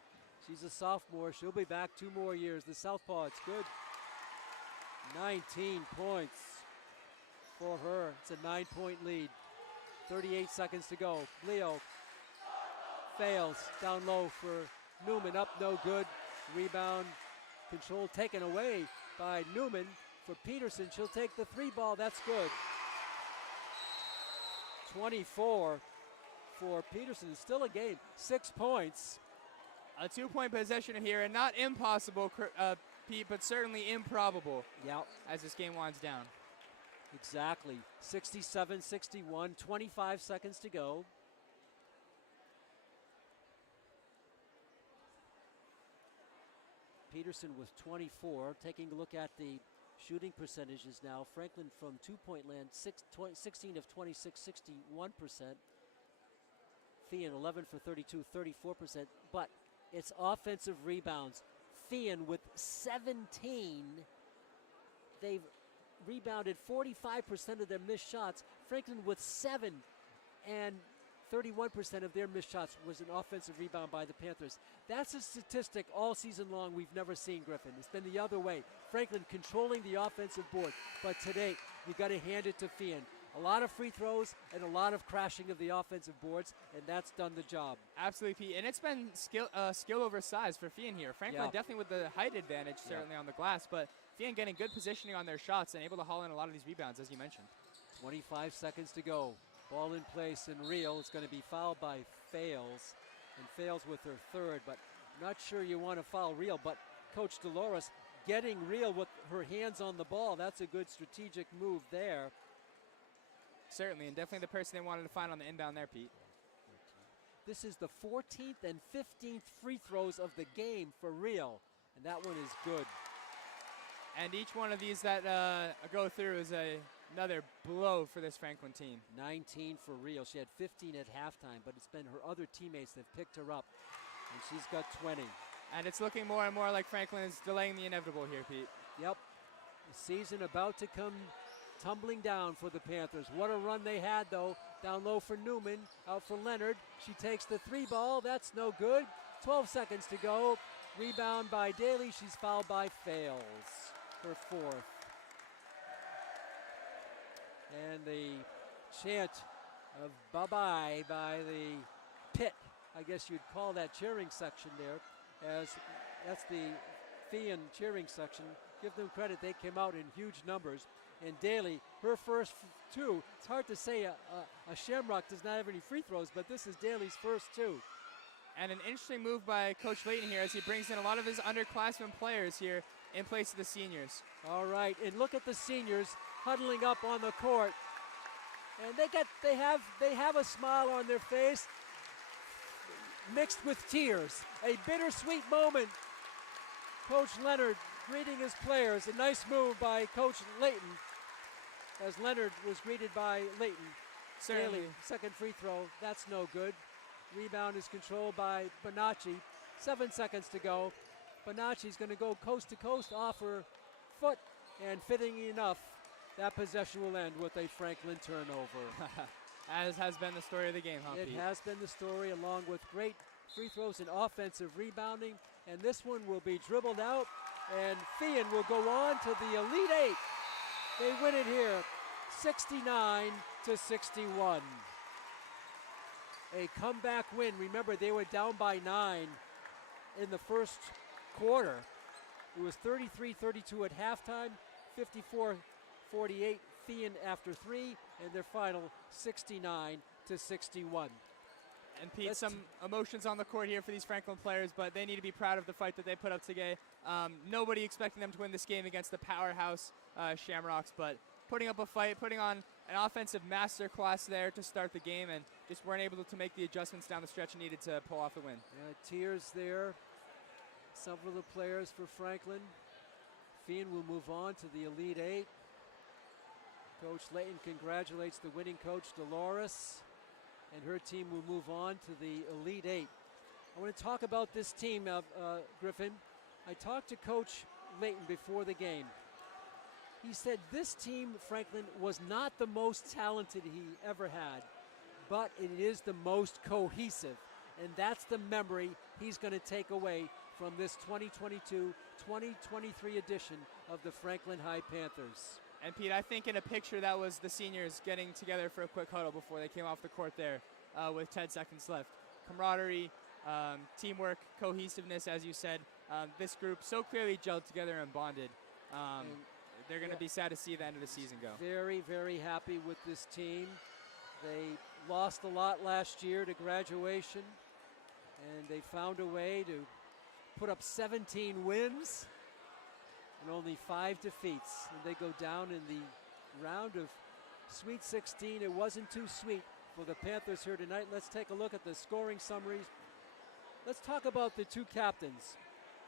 she's a sophomore, she'll be back 2 more years. The southpaw, it's good. 19 points for her. It's a 9-point lead. 38 seconds to go. Leo fails, down low for Newman, up no good. Rebound control taken away by Newman for Peterson. She'll take the 3 ball, that's good. 24 for Peterson, still a game, 6 points. A 2-point possession here, and not impossible, Pete, but certainly improbable. Yeah. As this game winds down. Exactly. 67-61, 25 seconds to go. Peterson with 24. Taking a look at the shooting percentages now. Franklin from 2-point land, 16 of 26, 61%. Feehan 11 for 32, 34%. But it's offensive rebounds. Feehan with 17. They've rebounded 45% of their missed shots. Franklin with 7, and 31% of their missed shots was an offensive rebound by the Panthers. That's a statistic all season long we've never seen, Griffin. It's been the other way. Franklin controlling the offensive board. But today, you've got to hand it to Feehan. A lot of free throws and a lot of crashing of the offensive boards, and that's done the job. Absolutely, Pete. And it's been skill over size for Feehan here. Franklin definitely with the height advantage, certainly on the glass, but Feehan getting good positioning on their shots and able to haul in a lot of these rebounds, as you mentioned. 25 seconds to go. Ball in place and Real. It's going to be fouled by Fales, and Fales with her 3rd, but I'm not sure you want to foul Real, but Coach Dolores getting Real with her hands on the ball. That's a good strategic move there. Certainly, and definitely the person they wanted to find on the inbound there, Pete. This is the 14th and 15th free throws of the game for Real, and that one is good. And each one of these that go through is another blow for this Franklin team. 19 for Real. She had 15 at halftime, but it's been her other teammates that picked her up, and she's got 20. And it's looking more and more like Franklin is delaying the inevitable here, Pete. Yep. The season about to come tumbling down for the Panthers. What a run they had, though. Down low for Newman, out for Leonard. She takes the 3 ball. That's no good. 12 seconds to go. Rebound by Daly. She's fouled by Fales, her 4th. And the chant of bye-bye by the pit, I guess you'd call that cheering section there, as that's the Feehan cheering section. Give them credit, they came out in huge numbers. And Daly, her first 2. It's hard to say a Shamrock does not have any free throws, but this is Daly's first 2. And an interesting move by Coach Layton here as he brings in a lot of his underclassmen players here in place of the seniors. All right, and look at the seniors huddling up on the court. And they have a smile on their face mixed with tears. A bittersweet moment. Coach Leonard greeting his players. A nice move by Coach Layton, as Leonard was greeted by Layton. Daly, second free throw, that's no good. Rebound is controlled by Bonacci. 7 seconds to go. Bonacci's going to go coast to coast off her foot, and fitting enough, that possession will end with a Franklin turnover. As has been the story of the game, huh, It Pete? has been the story, along with great free throws and offensive rebounding. And this one will be dribbled out, and Feehan will go on to the Elite 8. They win it here, 69-61. A comeback win. Remember, they were down by 9 in the first quarter. It was 33-32 at halftime, 54-48 Feehan after 3, and their final 69-61. And Pete, some emotions on the court here for these Franklin players, but they need to be proud of the fight that they put up today. Nobody expecting them to win this game against the powerhouse Shamrocks, but putting up a fight, putting on an offensive masterclass there to start the game, and just weren't able to make the adjustments down the stretch needed to pull off the win. Tears there. several of the players for Franklin. Feehan will move on to the Elite Eight. Coach Layton congratulates the winning coach, Dolores, and her team will move on to the Elite Eight. I want to talk about this team, Griffin. I talked to Coach Layton before the game. He said this team, Franklin, was not the most talented he ever had, but it is the most cohesive. And that's the memory he's going to take away from this 2022-2023 edition of the Franklin High Panthers. And Pete, I think in a picture that was the seniors getting together for a quick huddle before they came off the court there with 10 seconds left. Camaraderie, teamwork, cohesiveness, as you said. This group so clearly gelled together and bonded. They're going to be sad to see the end of the season go. Very, very happy with this team. They lost a lot last year to graduation, and they found a way to put up 17 wins and only 5 defeats. And they go down in the round of Sweet 16. It wasn't too sweet for the Panthers here tonight. Let's take a look at the scoring summaries. Let's talk about the two captains.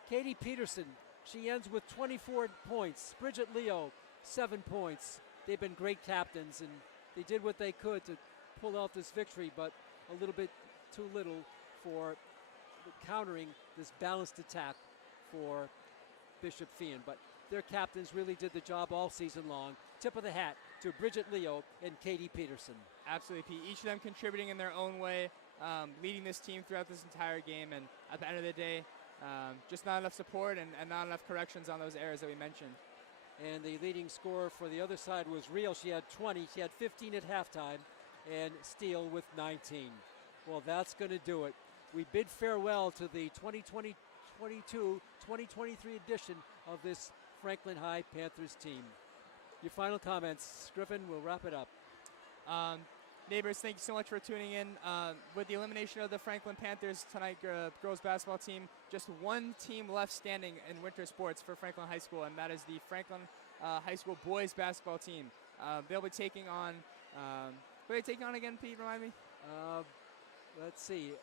Katie Peterson, she ends with 24 points. Bridget Leo, 7 points. They've been great captains, and they did what they could to pull out this victory, but a little bit too little for countering this balanced attack for Bishop Feehan. But their captains really did the job all season long. Tip of the hat to Bridget Leo and Katie Peterson. Absolutely, Pete. Each of them contributing in their own way, leading this team throughout this entire game. And at the end of the day, just not enough support and not enough corrections on those errors that we mentioned. And the leading scorer for the other side was Real. She had 20. She had 15 at halftime, and Steele with 19. Well, that's going to do it. We bid farewell to the 2022-2023 edition of this Franklin High Panthers team. Your final comments, Griffin, we'll wrap it up. Neighbors, thank you so much for tuning in. With the elimination of the Franklin Panthers tonight, girls basketball team, just one team left standing in winter sports for Franklin High School, and that is the Franklin High School boys basketball team. They'll be taking on, who are they taking on again, Pete, remind me? Let's see.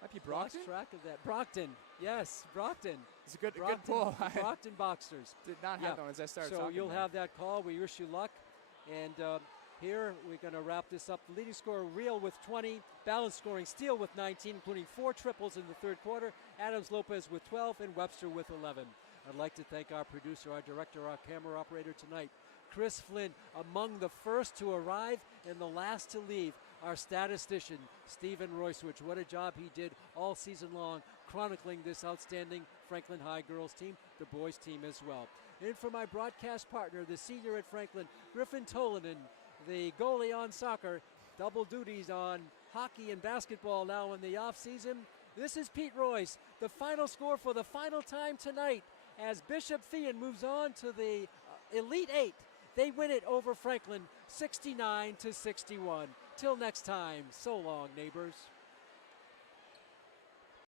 Might be Brockton? Lost track of that. Brockton. Yes, Brockton. It's a good pull. Brockton Boxers. Did not have that one as I started talking. So you'll have that call. We wish you luck. And here we're going to wrap this up. The leading scorer, Real with 20. Balanced scoring, Steele with 19, including 4 triples in the third quarter. Adams Lopez with 12 and Webster with 11. I'd like to thank our producer, our director, our camera operator tonight, Chris Flynn, among the first to arrive and the last to leave. Our statistician, Stephen Royswich. What a job he did all season long, chronicling this outstanding Franklin High girls team, the boys team as well. And for my broadcast partner, the senior at Franklin, Griffin Tolanen, the goalie on soccer, double duties on hockey and basketball now in the off season. This is Pete Royce. The final score for the final time tonight as Bishop Feehan moves on to the Elite Eight. They win it over Franklin 69-61. Till next time, so long, neighbors.